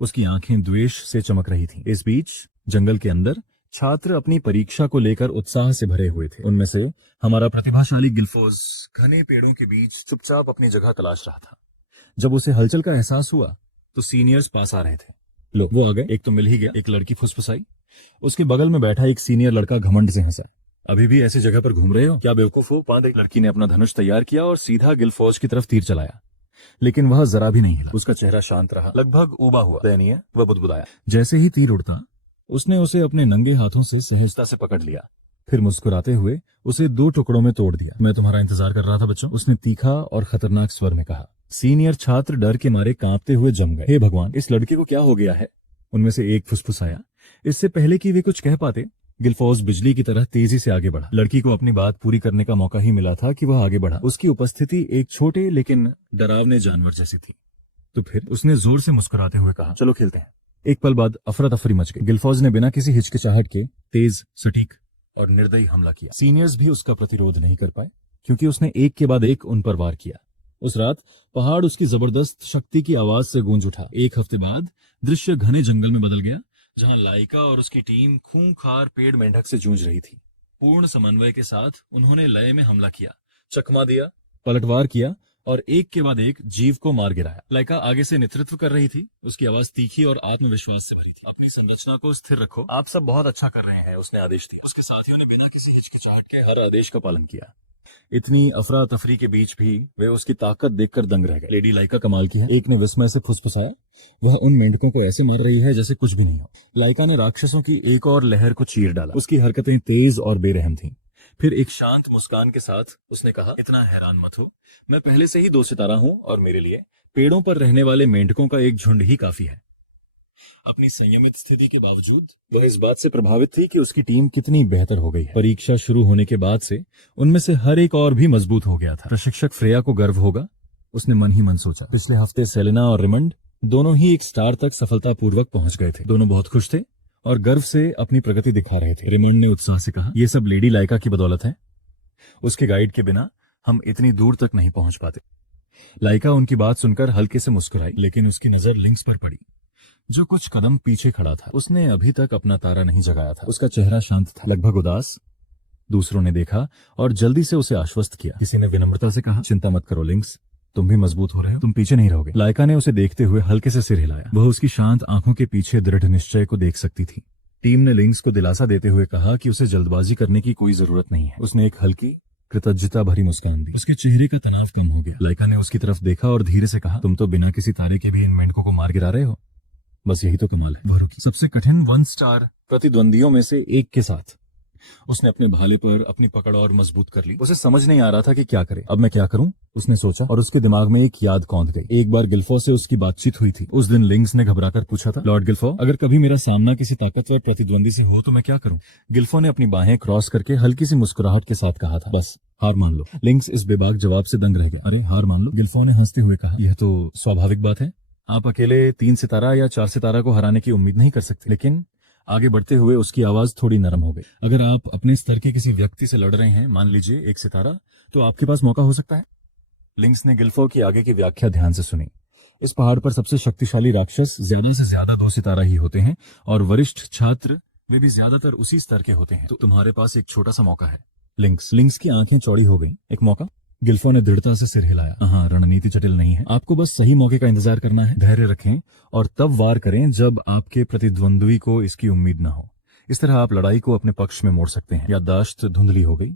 उसकी आंखें द्वेष से चमक रही थीं। इस बीच जंगल के अंदर छात्र अपनी परीक्षा को लेकर उत्साह से भरे हुए थे। उनमें से हमारा प्रतिभाशाली गिल्फोज घने पेड़ों के बीच चुपचाप अपनी जगह तलाश रहा था। जब उसे हलचल का एहसास हुआ तो सीनियर्स पास आ रहे थे। लो वो आ गए। एक तो मिल ही गया। एक लड़की फुसफुसाई। उसके बगल में बैठा एक सीनियर लड़का घमंड से हंसा, अभी भी ऐसी जगह पर घूम रहे हो, क्या बेवकूफ हो? पांदे। लड़की ने अपना धनुष तैयार किया और सीधा गिल्फोज की तरफ तीर चलाया, लेकिन वह जरा भी नहीं हिला। उसका चेहरा शांत रहा, लगभग उबा हुआ। दयनीय, वह बुदबुदाया। जैसे ही तीर उड़ता, उसने उसे अपने नंगे हाथों से सहजता से पकड़ लिया, फिर मुस्कुराते हुए उसे 2 टुकड़ों में तोड़ दिया। मैं तुम्हारा इंतजार कर रहा था बच्चों, उसने तीखा और खतरनाक स्वर में कहा। सीनियर छात्र डर के मारे कांपते हुए जम गए। हे भगवान, इस लड़के को क्या हो गया है? उनमें से एक फुसफुसाया। इससे पहले कि वे कुछ कह पाते, गिल्फॉस बिजली की तरह तेजी से आगे बढ़ा। लड़की को अपनी बात पूरी करने का मौका ही मिला था कि वह आगे बढ़ा। उसकी उपस्थिति एक छोटे लेकिन डरावने जानवर जैसी थी। तो फिर उसने जोर से मुस्कुराते हुए कहा, चलो खेलते हैं। एक पल बाद अफरा तफरी मच गई। गिल्फॉस ने बिना किसी हिचकिचाहट के तेज, सटीक और निर्दयी हमला किया। सीनियर्स भी उसका प्रतिरोध नहीं कर पाए, क्योंकि उसने एक के बाद एक उन पर वार किया। उस रात पहाड़ उसकी जबरदस्त शक्ति की आवाज से गूंज उठा। एक हफ्ते बाद दृश्य घने जंगल में बदल गया, जहां लाइका और उसकी टीम खूंखार पेड़ मेंढक से जूझ रही थी। पूर्ण समन्वय के साथ उन्होंने लय में हमला किया, चकमा दिया, पलटवार किया और एक के बाद एक जीव को मार गिराया। लाइका आगे से नेतृत्व कर रही थी। उसकी आवाज तीखी और आत्मविश्वास से भरी थी। अपनी संरचना को स्थिर रखो, आप सब बहुत अच्छा कर रहे हैं, उसने आदेश दिया। उसके साथियों ने बिना किसी हिचकिचाहट के हर आदेश का पालन किया। इतनी अफरा तफरी के बीच भी वे उसकी ताकत देखकर दंग रह गए। लेडी लाइका कमाल की है, एक ने विस्मय से फुसफुसाया। वह उन मेंढकों को ऐसे मार रही है जैसे कुछ भी नहीं हो। लाइका ने राक्षसों की एक और लहर को चीर डाला। उसकी हरकतें तेज और बेरहम थीं। फिर एक शांत मुस्कान के साथ उसने कहा, इतना हैरान मत हो, मैं पहले से ही 2 सितारा हूं और मेरे लिए पेड़ों पर रहने वाले मेंढकों का एक झुंड ही काफी है। अपनी संयमित स्थिति के बावजूद वह इस बात से प्रभावित थी कि उसकी टीम कितनी बेहतर हो गई है। परीक्षा शुरू होने के बाद से उनमें से हर एक और भी मजबूत हो गया था। प्रशिक्षक फ्रेया को गर्व होगा, उसने मन ही मन सोचा। पिछले हफ्ते सेलेना और रिमंड दोनों ही एक स्टार तक सफलतापूर्वक पहुंच गए थे। दोनों बहुत खुश थे और गर्व से अपनी प्रगति दिखा रहे थे। रिमंड ने उत्साह से कहा, यह सब लेडी लाइका की बदौलत है। उसके गाइड के बिना हम इतनी दूर तक नहीं पहुंच पाते। लाइका उनकी बात सुनकर हल्के से मुस्कुराई, लेकिन उसकी नजर लिंक्स पर पड़ी, जो कुछ कदम पीछे खड़ा था। उसने अभी तक अपना तारा नहीं जगाया था। उसका चेहरा शांत था, लगभग उदास। दूसरों ने देखा और जल्दी से उसे आश्वस्त किया। किसी ने विनम्रता से कहा, चिंता मत करो लिंक्स, तुम भी मजबूत हो रहे हो, तुम पीछे नहीं रहोगे। लाइका ने उसे देखते हुए हल्के से सिर हिलाया। वह उसकी शांत आंखों के पीछे दृढ़ निश्चय को देख सकती थी। टीम ने लिंक्स को दिलासा देते हुए कहा कि उसे जल्दबाजी करने की कोई जरूरत नहीं है। उसने एक हल्की कृतज्ञता भरी मुस्कान दी। उसके चेहरे का तनाव कम हो गया। लाइका ने उसकी तरफ देखा और धीरे से कहा, तुम तो बिना किसी तारे के भी इन मेंढकों को मार गिरा रहे हो। बस यही तो कमाल है। वह रुकी। सबसे कठिन 1 स्टार प्रतिद्वंदियों में से एक के साथ उसने अपने भाले पर अपनी पकड़ और मजबूत कर ली। उसे समझ नहीं आ रहा था कि क्या करे। अब मैं क्या करूं, उसने सोचा और उसके दिमाग में एक याद कौंध गई। एक बार गिल्फो से उसकी बातचीत हुई थी। उस दिन लिंक्स ने घबराकर पूछा था, लॉर्ड गिल्फो, अगर कभी मेरा सामना किसी ताकतवर प्रतिद्वंदी से हो तो मैं क्या करूं? गिल्फो ने अपनी बाहें क्रॉस करके हल्की सी मुस्कुराहट के साथ कहा था, बस हार मान लो। लिंक्स इस बेबाक जवाब से दंग रह गया। अरे हार मान लो? गिल्फो ने हंसते हुए कहा, यह तो स्वाभाविक बात है। आप अकेले 3 सितारा या 4 सितारा को हराने की उम्मीद नहीं कर सकते। लेकिन आगे बढ़ते हुए उसकी आवाज थोड़ी नरम हो गई। अगर आप अपने स्तर के किसी व्यक्ति से लड़ रहे हैं, मान लीजिए 1 सितारा, तो आपके पास मौका हो सकता है। लिंक्स ने गिल्फो की आगे की व्याख्या ध्यान से सुनी। इस पहाड़ पर सबसे शक्तिशाली राक्षस ज्यादा से ज्यादा 2 सितारा ही होते हैं और वरिष्ठ छात्र वे भी ज्यादातर उसी स्तर के होते हैं। तो तुम्हारे पास एक छोटा सा मौका है। लिंक्स की आंखें चौड़ी हो गई। एक मौका? गिल्फो ने दृढ़ता से सिर हिलाया। हाँ, रणनीति जटिल नहीं है। आपको बस सही मौके का इंतजार करना है। धैर्य रखें और तब वार करें जब आपके प्रतिद्वंद्वी को इसकी उम्मीद न हो। इस तरह आप लड़ाई को अपने पक्ष में मोड़ सकते हैं। याददाश्त धुंधली हो गई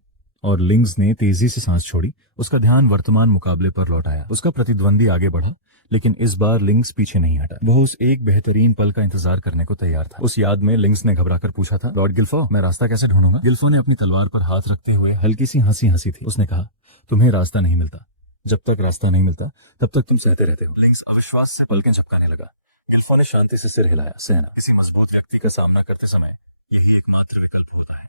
और लिंक्स ने तेजी से सांस छोड़ी। उसका ध्यान वर्तमान मुकाबले पर लौट आया। उसका प्रतिद्वंदी आगे बढ़ा, लेकिन इस बार लिंक्स पीछे नहीं हटा। वह उस एक बेहतरीन पल का इंतजार करने को तैयार था। उस याद में लिंक्स ने घबराकर पूछा था, लॉर्ड गिल्फो, मैं रास्ता कैसे ढूंढूंगा? गिल्फो ने अपनी तलवार पर हाथ रखते हुए हल्की सी हंसी थी। उसने कहा, तुम्हें रास्ता नहीं मिलता। जब तक रास्ता नहीं मिलता तब तक तुम सहते रहते हो। लिंक्स अविश्वास से पलकें झपकाने लगा। गिल्फो ने शांति से सिर हिलाया। सहना किसी मजबूत व्यक्ति का सामना करते समय यही एकमात्र विकल्प होता है।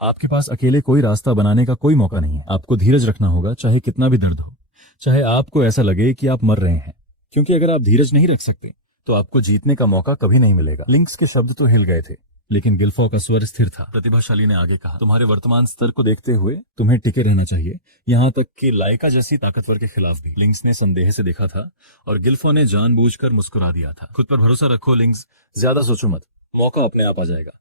आपके पास अकेले कोई रास्ता बनाने का कोई मौका नहीं है। आपको धीरज रखना होगा, चाहे कितना भी दर्द हो, चाहे आपको ऐसा लगे कि आप मर रहे हैं, क्योंकि अगर आप धीरज नहीं रख सकते तो आपको जीतने का मौका कभी नहीं मिलेगा। लिंक्स के शब्द तो हिल गए थे, लेकिन गिल्फो का स्वर स्थिर था। प्रतिभाशाली ने आगे कहा, तुम्हारे वर्तमान स्तर को देखते हुए तुम्हें टिके रहना चाहिए, यहाँ तक कि लाइका जैसी ताकतवर के खिलाफ भी। लिंक्स ने संदेह से देखा था और गिल्फो ने जानबूझकर मुस्कुरा दिया था। खुद पर भरोसा रखो लिंक्स, ज्यादा सोचो मत, मौका अपने आप आ जाएगा।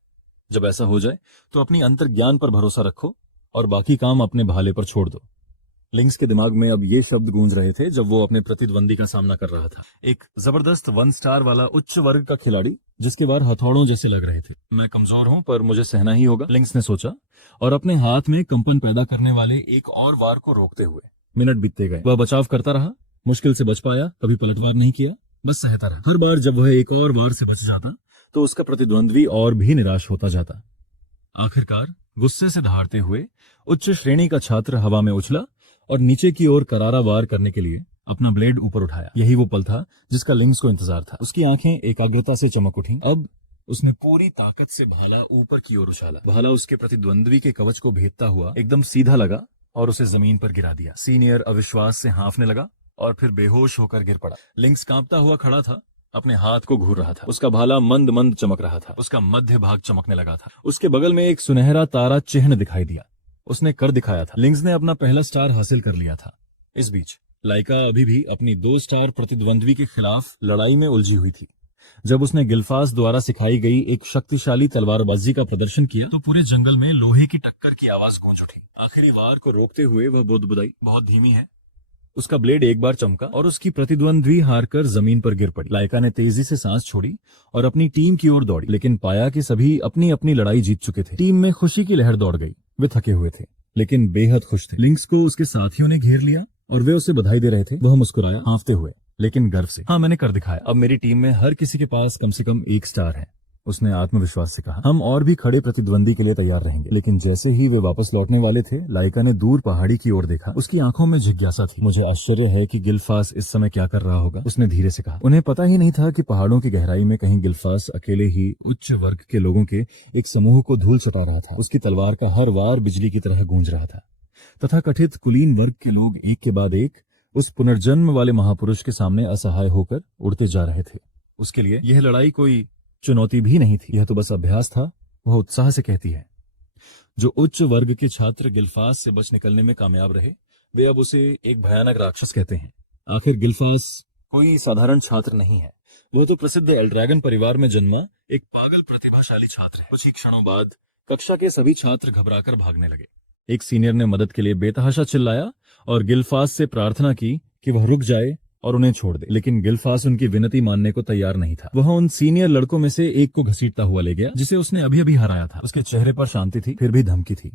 जब ऐसा हो जाए तो अपनी अंतर्ज्ञान पर भरोसा रखो और बाकी काम अपने भाले पर छोड़ दो। लिंक्स के दिमाग में अब ये शब्द गूंज रहे थे जब वो अपने प्रतिद्वंदी का सामना कर रहा था। एक जबरदस्त 1 स्टार वाला उच्च वर्ग का खिलाड़ी जिसके वार हथौड़ों जैसे लग रहे थे। मैं कमजोर हूं पर मुझे सहना ही होगा, लिंक्स ने सोचा और अपने हाथ में कंपन पैदा करने वाले एक और वार को रोकते हुए मिनट बीतते गए। वह बचाव करता रहा, मुश्किल से बच पाया, कभी पलटवार नहीं किया, बस सहता रहा। हर बार जब वह एक और वार से बच जाता तो उसका प्रतिद्वंद्वी और भी निराश होता जाता। आखिरकार गुस्से से दहाड़ते हुए उच्च श्रेणी का छात्र हवा में उछला और नीचे की ओर करारा वार करने के लिए अपना ब्लेड ऊपर उठाया। यही वो पल था जिसका लिंक्स को इंतजार था। उसकी आंखें एकाग्रता से चमक उठी। अब उसने पूरी ताकत से भाला ऊपर की ओर उछाला। भाला उसके प्रतिद्वंद्वी के कवच को भेदता हुआ एकदम सीधा लगा और उसे जमीन पर गिरा दिया। सीनियर अविश्वास से हाँफने लगा और फिर बेहोश होकर गिर पड़ा। लिंक्स कांपता हुआ खड़ा था, अपने हाथ को घूर रहा था। उसका भाला मंद मंद चमक रहा था, उसका मध्य भाग चमकने लगा था। उसके बगल में एक सुनहरा तारा चिन्ह दिखाई दिया। उसने कर दिखाया था। लिंक्स ने अपना पहला स्टार हासिल कर लिया था। इस बीच लाइका अभी भी अपनी 2 स्टार प्रतिद्वंद्वी के खिलाफ लड़ाई में उलझी हुई थी। जब उसने गिल्फास द्वारा सिखाई गई एक शक्तिशाली तलवारबाजी का प्रदर्शन किया तो पूरे जंगल में लोहे की टक्कर की आवाज गूंज उठी। आखिरी वार को रोकते हुए वह बुदबुदाई, बहुत धीमी है। उसका ब्लेड एक बार चमका और उसकी प्रतिद्वंद्वी हारकर जमीन पर गिर पड़ी। लाइका ने तेजी से सांस छोड़ी और अपनी टीम की ओर दौड़ी, लेकिन पाया कि सभी अपनी अपनी लड़ाई जीत चुके थे। टीम में खुशी की लहर दौड़ गई। वे थके हुए थे लेकिन बेहद खुश थे। लिंक्स को उसके साथियों ने घेर लिया और वे उसे बधाई दे रहे थे। वह मुस्कुराया, हाँफते हुए लेकिन गर्व से। हाँ, मैंने कर दिखाया। अब मेरी टीम में हर किसी के पास कम से कम 1 स्टार है, उसने आत्मविश्वास से कहा। हम और भी खड़े प्रतिद्वंदी के लिए तैयार रहेंगे। लेकिन जैसे ही वे वापस लौटने वाले थे, लाइका ने दूर पहाड़ी की ओर देखा। उसकी आंखों में जिज्ञासा थी। मुझे आश्चर्य है कि गिल्फास इस समय क्या कर रहा होगा, उसने धीरे से कहा। उन्हें पता ही नहीं था कि पहाड़ों की गहराई में कहीं गिल्फास अकेले ही उच्च वर्ग के लोगों के एक समूह को धूल चटा रहा था। उसकी तलवार का हर वार बिजली की तरह गूंज रहा था। तथाकथित कुलीन वर्ग के लोग एक के बाद एक उस पुनर्जन्म वाले महापुरुष के सामने असहाय होकर उड़ते जा रहे थे। उसके लिए यह लड़ाई कोई चुनौती भी नहीं थी, यह तो बस अभ्यास था। वह उत्साह से कहती है। जो उच्च वर्ग के छात्र गिल्फास से बच निकलने में कामयाब रहे, वे अब उसे एक भयानक राक्षस कहते हैं। आखिर गिल्फास कोई साधारण छात्र नहीं है, वह तो प्रसिद्ध एल्ड्रैगन परिवार में जन्मा एक पागल प्रतिभाशाली छात्र है। कुछ ही क्षणों बाद कक्षा के सभी छात्र घबराकर भागने लगे। एक सीनियर ने मदद के लिए बेतहाशा चिल्लाया और गिल्फास से प्रार्थना की कि वह रुक जाए और उन्हें छोड़ दे, लेकिन गिल्फास उनकी विनती मानने को तैयार नहीं था। वह उन सीनियर लड़कों में से एक को घसीटता हुआ ले गया जिसे उसने अभी अभी हराया था। उसके चेहरे पर शांति थी, फिर भी धमकी थी।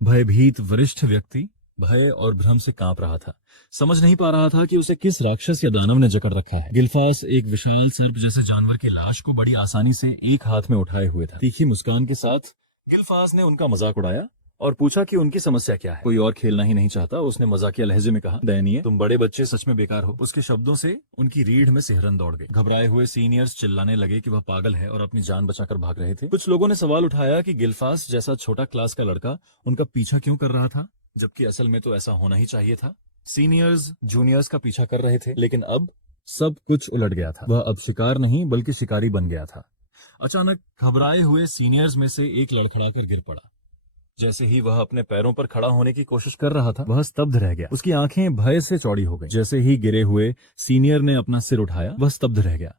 भयभीत वरिष्ठ व्यक्ति भय और भ्रम से कांप रहा था। समझ नहीं पा रहा था कि उसे किस राक्षस या दानव ने जकड़ रखा है। गिल्फास एक विशाल सर्प जैसे जानवर की लाश को बड़ी आसानी से एक हाथ में उठाए हुए था। तीखी मुस्कान के साथ गिल्फास ने उनका मजाक उड़ाया और पूछा कि उनकी समस्या क्या है। कोई और खेलना ही नहीं चाहता, उसने मजाकिया लहजे में कहा। दयनीय, तुम बड़े बच्चे सच में बेकार हो। उसके शब्दों से उनकी रीढ़ में सिहरन दौड़ गई। घबराए हुए सीनियर्स चिल्लाने लगे कि वह पागल है और अपनी जान बचाकर भाग रहे थे। कुछ लोगों ने सवाल उठाया कि गिल्फास जैसा छोटा क्लास का लड़का उनका पीछा क्यों कर रहा था, जबकि असल में तो ऐसा होना ही चाहिए था। सीनियर्स जूनियर्स का पीछा कर रहे थे, लेकिन अब सब कुछ उलट गया था। वह अब शिकार नहीं बल्कि शिकारी बन गया था। अचानक घबराए हुए सीनियर्स में से एक लड़खड़ाकर गिर पड़ा। जैसे ही वह अपने पैरों पर खड़ा होने की कोशिश कर रहा था, वह स्तब्ध रह गया। उसकी आंखें भय से चौड़ी हो गईं। जैसे ही गिरे हुए सीनियर ने अपना सिर उठाया, वह स्तब्ध रह गया।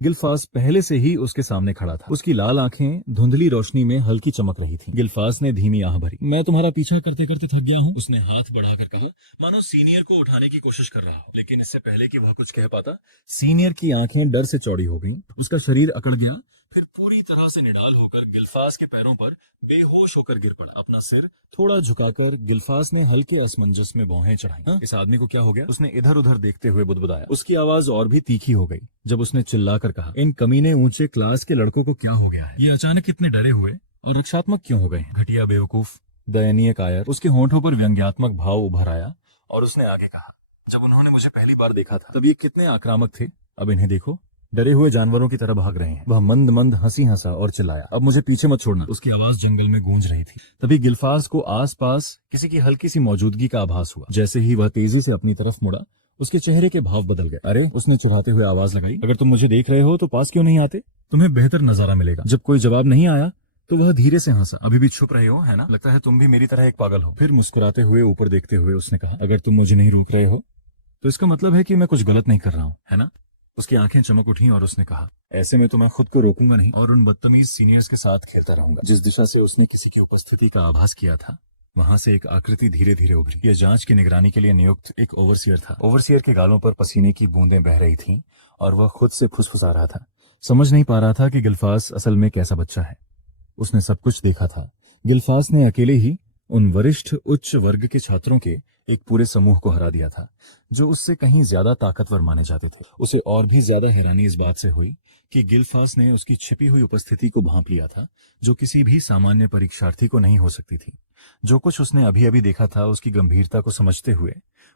गिल्फास पहले से ही उसके सामने खड़ा था। उसकी लाल आंखें धुंधली रोशनी में हल्की चमक रही थी। गिल्फास ने धीमी आह भरी। मैं तुम्हारा पीछा करते करते थक गया हूँ, उसने हाथ बढ़ाकर कहा, मानो सीनियर को उठाने की कोशिश कर रहा हो। लेकिन इससे पहले कि वह कुछ कह पाता, सीनियर की आंखें डर से चौड़ी हो गईं। उसका शरीर अकड़ गया, फिर पूरी तरह से निढाल होकर गिल्फास के पैरों पर बेहोश होकर गिर पड़ा। अपना सिर थोड़ा झुकाकर गिल्फास ने हल्के असमंजस में भौहें चढ़ाई। इस आदमी को क्या हो गया, उसने इधर उधर देखते हुए बुदबुदाया। उसकी आवाज और भी तीखी हो गई जब उसने चिल्लाकर कहा, इन कमीने ऊंचे क्लास के लड़कों को क्या हो गया है? ये अचानक कितने डरे हुए और रक्षात्मक क्यों हो गए? घटिया बेवकूफ, दयनीय कायर। उसके होंठों पर व्यंग्यात्मक भाव उभर आया और उसने आगे कहा, जब उन्होंने मुझे पहली बार देखा था तब ये कितने आक्रामक थे, अब इन्हें देखो, डरे हुए जानवरों की तरह भाग रहे हैं। वह मंद मंद हंसी हंसा और चिल्लाया, अब मुझे पीछे मत छोड़ना। उसकी आवाज जंगल में गूंज रही थी। तभी गिल्फास को आसपास किसी की हल्की सी मौजूदगी का आभास हुआ। जैसे ही वह तेजी से अपनी तरफ मुड़ा, उसके चेहरे के भाव बदल गए। अरे, उसने चिढ़ाते हुए आवाज लगाई, अगर तुम मुझे देख रहे हो तो पास क्यों नहीं आते? तुम्हें बेहतर नजारा मिलेगा। जब कोई जवाब नहीं आया तो वह धीरे से हंसा। अभी भी छुप रहे हो, है ना? लगता है तुम भी मेरी तरह एक पागल हो। फिर मुस्कुराते हुए ऊपर देखते हुए उसने कहा, अगर तुम मुझे नहीं रोक रहे हो तो इसका मतलब है कि मैं कुछ गलत नहीं कर रहा हूँ, है ना? उसकी आंखें चमक उठी और उसने कहा, ऐसे में तो मैं खुद को रोकूंगा नहीं और उन बदतमीज सीनियर्स के साथ खेलता रहूंगा। जिस दिशा से उसने किसी की उपस्थिति का आभास किया था, वहां से एक आकृति धीरे धीरे उभरी। यह जांच की निगरानी के लिए नियुक्त एक ओवरसियर था। ओवरसियर के गालों पर पसीने की बूंदें बह रही थीं और वह खुद से फुसफुसा रहा था। समझ नहीं पा रहा था कि गिल्फास असल में कैसा बच्चा है। उसने सब कुछ देखा था। गिल्फास ने अकेले ही उन वरिष्ठ उच्च वर्ग के छात्रों के एक पूरे समूह को हरा दिया था जो उससे कहीं ज्यादा ताकतवर माने जाते थे। उसे और भी ज्यादा हैरानी इस बात से हुई कि गिल्फास ने उसकी छिपी हुई उपस्थिति को भांप लिया था, जो किसी भी सामान्य परीक्षार्थी को नहीं हो सकती थी। जो कुछ उसने अभी अभी देखा था, उसकी गंभीरता को समझते हुए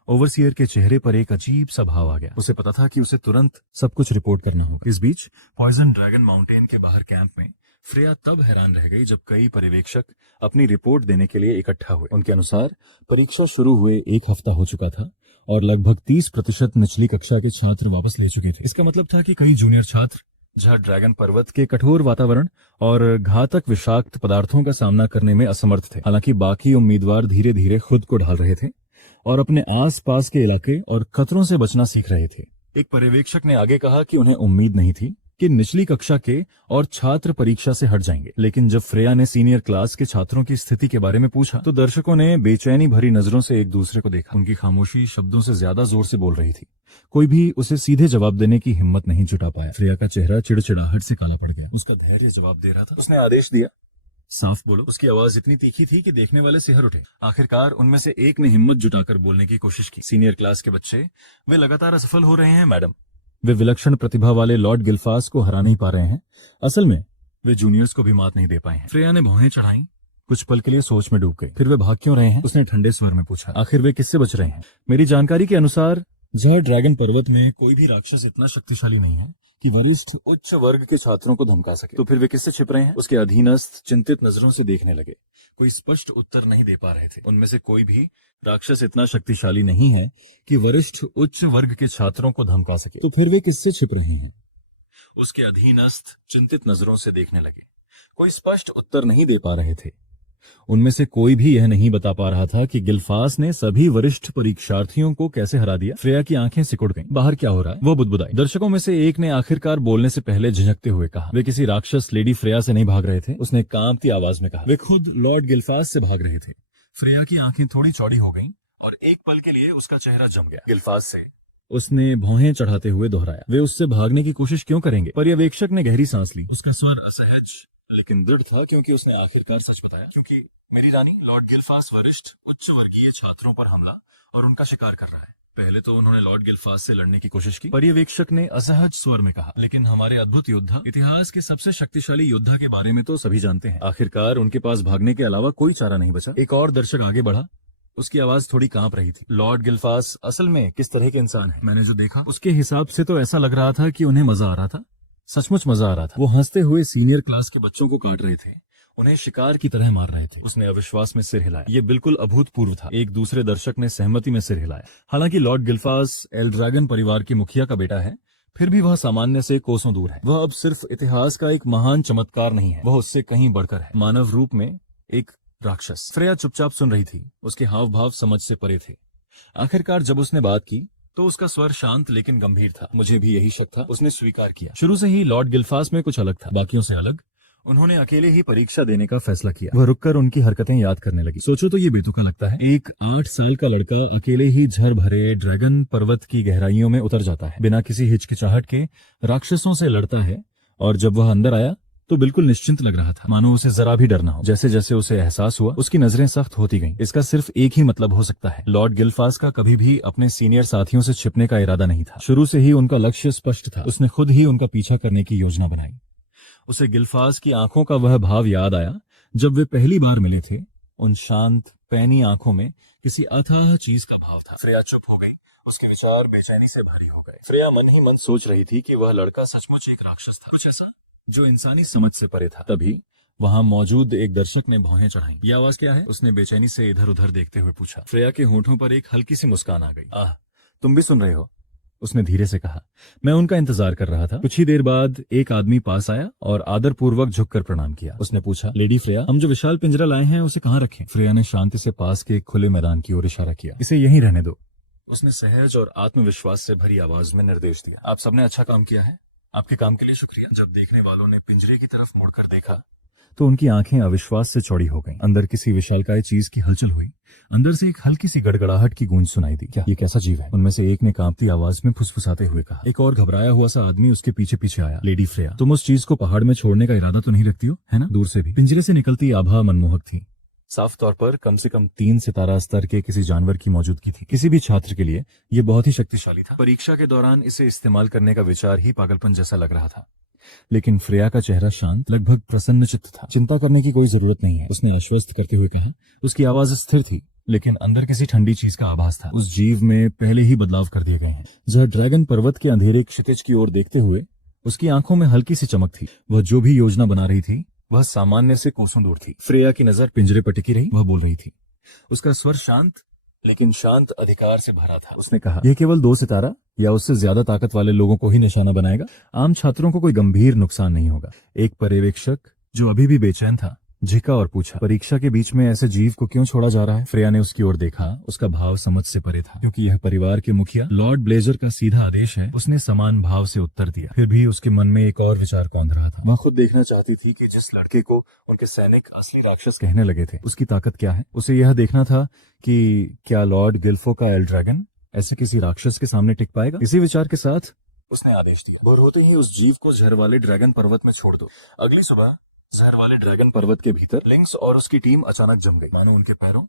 ओवरसियर के चेहरे पर एक अजीब सा भाव आ गया। उसे पता था कि उसे तुरंत सब कुछ रिपोर्ट करना होगा। इस बीच पॉइजन ड्रैगन माउंटेन के बाहर कैंप में फ्रेया तब हैरान रह गई जब कई पर्यवेक्षक अपनी रिपोर्ट देने के लिए इकट्ठा हुए। उनके अनुसार परीक्षा शुरू हुए 1 हफ्ता हो चुका था और लगभग 30% निचली कक्षा के छात्र वापस ले चुके थे। इसका मतलब था कि कई जूनियर छात्र जहां ड्रैगन पर्वत के कठोर वातावरण और घातक विषाक्त पदार्थों का सामना करने में असमर्थ थे। हालांकि बाकी उम्मीदवार धीरे धीरे खुद को ढाल रहे थे और अपने आस पास के इलाके और खतरों से बचना सीख रहे थे। एक पर्यवेक्षक ने आगे कहा कि उन्हें उम्मीद नहीं थी कि निचली कक्षा के और छात्र परीक्षा से हट जाएंगे, लेकिन जब फ्रेया ने सीनियर क्लास के छात्रों की स्थिति के बारे में पूछा तो दर्शकों ने बेचैनी भरी नजरों से एक दूसरे को देखा। उनकी खामोशी शब्दों से ज्यादा जोर से बोल रही थी। कोई भी उसे सीधे जवाब देने की हिम्मत नहीं जुटा पाया। फ्रेया का चेहरा चिड़चिड़ाहट से काला पड़ गया। उसका धैर्य जवाब दे रहा था। उसने आदेश दिया, साफ बोलो। उसकी आवाज इतनी तीखी थी कि देखने वाले सिहर उठे। आखिरकार उनमें से एक ने हिम्मत जुटाकर बोलने की कोशिश की। सीनियर क्लास के बच्चे, वे लगातार असफल हो रहे हैं मैडम। वे विलक्षण प्रतिभा वाले लॉर्ड गिल्फास को हरा नहीं पा रहे हैं। असल में वे जूनियर्स को भी मात नहीं दे पाए हैं। फ्रेया ने भौहें चढ़ाई, कुछ पल के लिए सोच में डूब गई। फिर वे भाग क्यों रहे हैं? उसने ठंडे स्वर में पूछा। आखिर वे किससे बच रहे हैं? मेरी जानकारी के अनुसार जहाँ ड्रैगन पर्वत में कोई भी राक्षस इतना शक्तिशाली नहीं है कि वरिष्ठ उच्च वर्ग के छात्रों को धमका सके। तो फिर वे किससे छिप रहे हैं? उसके अधीनस्थ चिंतित नजरों से देखने लगे। कोई स्पष्ट उत्तर नहीं दे पा रहे थे। उनमें से कोई भी राक्षस इतना शक्तिशाली नहीं है कि वरिष्ठ उच्च वर्ग के छात्रों को धमका सके। तो फिर वे किससे छिप रहे हैं? उसके अधीनस्थ चिंतित नजरों से देखने लगे। कोई स्पष्ट उत्तर नहीं दे पा रहे थे। उनमें से कोई भी यह नहीं बता पा रहा था कि गिल्फास ने सभी वरिष्ठ परीक्षार्थियों को कैसे हरा दिया। फ्रेया की आंखें सिकुड़ गईं। बाहर क्या हो रहा है? वो बुदबुदाई। दर्शकों में से एक ने आखिरकार बोलने से पहले झिझकते हुए कहा। वे किसी राक्षस लेडी फ्रेया से नहीं भाग रहे थे। उसने कांपती आवाज में कहा। वे खुद लॉर्ड गिल्फास से भाग रहे थे। फ्रेया की आंखें थोड़ी चौड़ी हो गईं और एक पल के लिए उसका चेहरा जम गया। गिल्फास से? उसने भौहें चढ़ाते हुए दोहराया। वे उससे भागने की कोशिश क्यों करेंगे? पर्यवेक्षक ने गहरी सांस ली। उसका स्वर असहज लेकिन दृढ़ था, क्योंकि उसने आखिरकार सच बताया। क्योंकि मेरी रानी, लॉर्ड गिल्फास वरिष्ठ उच्च वर्गीय छात्रों पर हमला और उनका शिकार कर रहा है। पहले तो उन्होंने लॉर्ड गिल्फास से लड़ने की कोशिश की, पर्यवेक्षक ने असहज स्वर में कहा, लेकिन हमारे अद्भुत योद्धा, इतिहास के सबसे शक्तिशाली योद्धा के बारे में तो सभी जानते हैं। आखिरकार उनके पास भागने के अलावा कोई चारा नहीं बचा। एक और दर्शक आगे बढ़ा। उसकी आवाज थोड़ी कांप रही थी। लॉर्ड गिल्फास असल में किस तरह के इंसान है? मैंने जो देखा उसके हिसाब से तो ऐसा लग रहा था कि उन्हें मजा आ रहा था। सचमुच मजा आ रहा था। वो हंसते हुए सीनियर क्लास के बच्चों को काट रहे थे, उन्हें शिकार की तरह मार रहे थे। उसने अविश्वास में सिर हिलाया। ये बिल्कुल अभूतपूर्व था। एक दूसरे दर्शक ने सहमति में सिर हिलाया। हालांकि लॉर्ड गिल्फास एल्ड्रैगन परिवार के मुखिया का बेटा है, फिर भी वह सामान्य से कोसों दूर है। वह अब सिर्फ इतिहास का एक महान चमत्कार नहीं है, वह उससे कहीं बढ़कर है, मानव रूप में एक राक्षस। फ्रेया चुपचाप सुन रही थी। उसके हाव भाव समझ से परे थे। आखिरकार जब उसने बात की तो उसका स्वर शांत लेकिन गंभीर था। मुझे भी यही शक था, उसने स्वीकार किया। शुरू से ही लॉर्ड गिल्फास में कुछ अलग था, बाकियों से अलग। उन्होंने अकेले ही परीक्षा देने का फैसला किया। वह रुककर उनकी हरकतें याद करने लगी। सोचो तो ये बेतुका लगता है। एक 8 साल का लड़का अकेले ही झर भरे ड्रैगन पर्वत की गहराइयों में उतर जाता है, बिना किसी हिचकिचाहट के राक्षसों से लड़ता है, और जब वह अंदर आया तो बिल्कुल निश्चिंत लग रहा था, मानो उसे जरा भी डर ना हो। जैसे जैसे उसे एहसास हुआ, उसकी नजरें सख्त होती गईं। इसका सिर्फ एक ही मतलब हो सकता है, लॉर्ड गिल्फास का कभी भी अपने सीनियर साथियों से छिपने का इरादा नहीं था। शुरू से ही उनका लक्ष्य स्पष्ट था। उसने खुद ही उनका पीछा करने की योजना बनाई। उसे गिल्फास की आंखों का वह भाव याद आया जब वे पहली बार मिले थे। उन शांत पैनी आंखों में किसी अथाह चीज का भाव था। फ्रेया चुप हो गई। उसके विचार बेचैनी से भारी हो गए। फ्रेया मन ही मन सोच रही थी कि वह लड़का सचमुच एक राक्षस था, कुछ ऐसा जो इंसानी समझ से परे था। तभी वहां मौजूद एक दर्शक ने भौहें चढ़ाई। यह आवाज क्या है? उसने बेचैनी से इधर उधर देखते हुए पूछा। फ्रेया के होठों पर एक हल्की सी मुस्कान आ गई। आह, तुम भी सुन रहे हो? उसने धीरे से कहा। मैं उनका इंतजार कर रहा था। कुछ ही देर बाद एक आदमी पास आया और आदरपूर्वक झुककर प्रणाम किया। उसने पूछा, लेडी फ्रेया, हम जो विशाल पिंजरा लाए हैं उसे कहाँ रखें? फ्रेया ने शांति से पास के एक खुले मैदान की ओर इशारा किया। इसे यहीं रहने दो, उसने सहज और आत्मविश्वास से भरी आवाज में निर्देश दिया। आप सबने अच्छा काम किया है, आपके काम के लिए शुक्रिया। जब देखने वालों ने पिंजरे की तरफ मुड़कर देखा तो उनकी आंखें अविश्वास से चौड़ी हो गईं। अंदर किसी विशालकाय चीज की हलचल हुई। अंदर से एक हल्की सी गड़गड़ाहट की गूंज सुनाई दी। क्या ये कैसा जीव है? उनमें से एक ने कांपती आवाज में फुसफुसाते हुए कहा। एक और घबराया हुआ सा आदमी उसके पीछे पीछे आया। लेडी फ्रेया, तुम उस चीज को पहाड़ में छोड़ने का इरादा तो नहीं रखती हो, है ना? दूर से भी पिंजरे से निकलती आभा मनमोहक थी। साफ तौर पर कम से कम 3 सितारा स्तर के किसी जानवर की मौजूदगी थी। किसी भी छात्र के लिए ये बहुत ही शक्तिशाली था। परीक्षा के दौरान इसे इस्तेमाल करने का विचार ही पागलपन जैसा लग रहा था। लेकिन फ्रेया का चेहरा शांत, लगभग प्रसन्नचित्त था। चिंता करने की कोई जरूरत नहीं है, उसने आश्वस्त करते हुए कहा। उसकी आवाज स्थिर थी, लेकिन अंदर किसी ठंडी चीज का आभास था। उस जीव में पहले ही बदलाव कर दिए गए हैं। जहाँ ड्रैगन पर्वत के अंधेरे क्षितिज की ओर देखते हुए उसकी आंखों में हल्की सी चमक थी। वह जो भी योजना बना रही थी वह सामान्य से कोसों दूर थी। फ्रेया की नजर पिंजरे पर टिकी रही। वह बोल रही थी। उसका स्वर शांत लेकिन शांत अधिकार से भरा था। उसने कहा, यह केवल 2 सितारा या उससे ज्यादा ताकत वाले लोगों को ही निशाना बनाएगा। आम छात्रों को कोई गंभीर नुकसान नहीं होगा। एक पर्यवेक्षक जो अभी भी बेचैन था झिका और पूछा, परीक्षा के बीच में ऐसे जीव को क्यों छोड़ा जा रहा है? फ्रेया ने उसकी ओर देखा। उसका भाव समझ से परे था, क्योंकि यह परिवार के मुखिया लॉर्ड ब्लेजर का सीधा आदेश है। उसने समान भाव से उत्तर दिया। फिर भी उसके मन में एक और विचार कौंध रहा था। वह खुद देखना चाहती थी कि जिस लड़के को उनके सैनिक असली राक्षस कहने लगे थे उसकी ताकत क्या है। उसे यह देखना था कि क्या लॉर्ड गिल्फो का एल ड्रैगन ऐसे किसी राक्षस के सामने टिक पाएगा। इसी विचार के साथ उसने आदेश दिया, भोर होते ही उस जीव को जहर वाले ड्रैगन पर्वत में छोड़ दो। अगली सुबह जहर वाले ड्रैगन पर्वत के भीतर लिंक्स और उसकी टीम अचानक जम गई। मानो उनके पैरों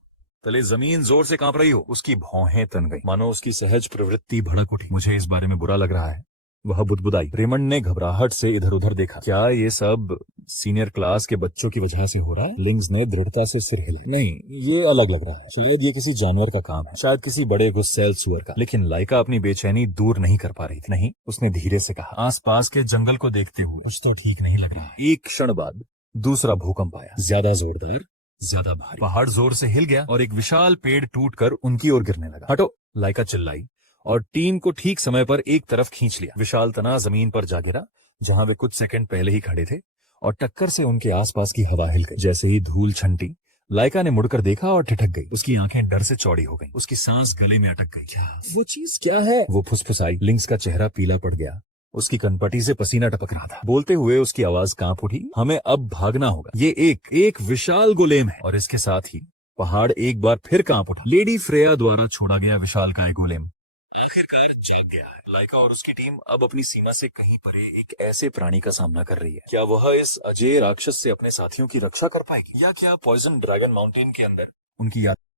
तले जमीन जोर से कांप रही हो। उसकी भौहें तन गई, मानो उसकी सहज प्रवृत्ति भड़क उठी। मुझे इस बारे में बुरा लग रहा है, वह बुदबुदाई। रेमंड ने घबराहट से इधर उधर देखा। क्या ये सब सीनियर क्लास के बच्चों की वजह से हो रहा है? लिंक्स ने दृढ़ता से सिर हिलाया। नहीं, ये अलग लग रहा है। शायद ये किसी जानवर का काम है, शायद किसी बड़े गुस्सैल सुअर का। लेकिन लाइका अपनी बेचैनी दूर नहीं कर पा रही थी। नहीं, उसने धीरे से कहा, आसपास के जंगल को देखते हुए कुछ तो ठीक नहीं लग रहा है। एक क्षण बाद दूसरा भूकंप आया, ज्यादा जोरदार, ज्यादा भारी। पहाड़ जोर से हिल गया और एक विशाल पेड़ टूटकर उनकी ओर गिरने लगा। हटो, लाइका चिल्लाई और टीम को ठीक समय पर एक तरफ खींच लिया। विशाल तना जमीन पर जा गिरा जहां वे कुछ सेकंड पहले ही खड़े थे और टक्कर से उनके आसपास की हवा हिल गई। जैसे ही धूल छंटी, लाइका ने मुड़कर देखा और ठिठक गई। उसकी आंखें डर से चौड़ी हो गईं। उसकी सांस गले में अटक गई। क्या वो चीज क्या है? वो फुसफुसाई। लिंक्स का चेहरा पीला पड़ गया। उसकी कनपटी से पसीना टपक रहा था। बोलते हुए उसकी आवाज कांप उठी। हमें अब भागना होगा। ये एक विशाल गोलेम है। और इसके साथ ही पहाड़ एक बार फिर कांप उठा। लेडी फ्रेया द्वारा छोड़ा गया विशालकाय गोलेम आखिरकार जाग गया है। लाइका और उसकी टीम अब अपनी सीमा से कहीं परे एक ऐसे प्राणी का सामना कर रही है। क्या वह इस अजय राक्षस से अपने साथियों की रक्षा कर पाएगी, या क्या पॉइजन ड्रैगन माउंटेन के अंदर उनकी यात्रा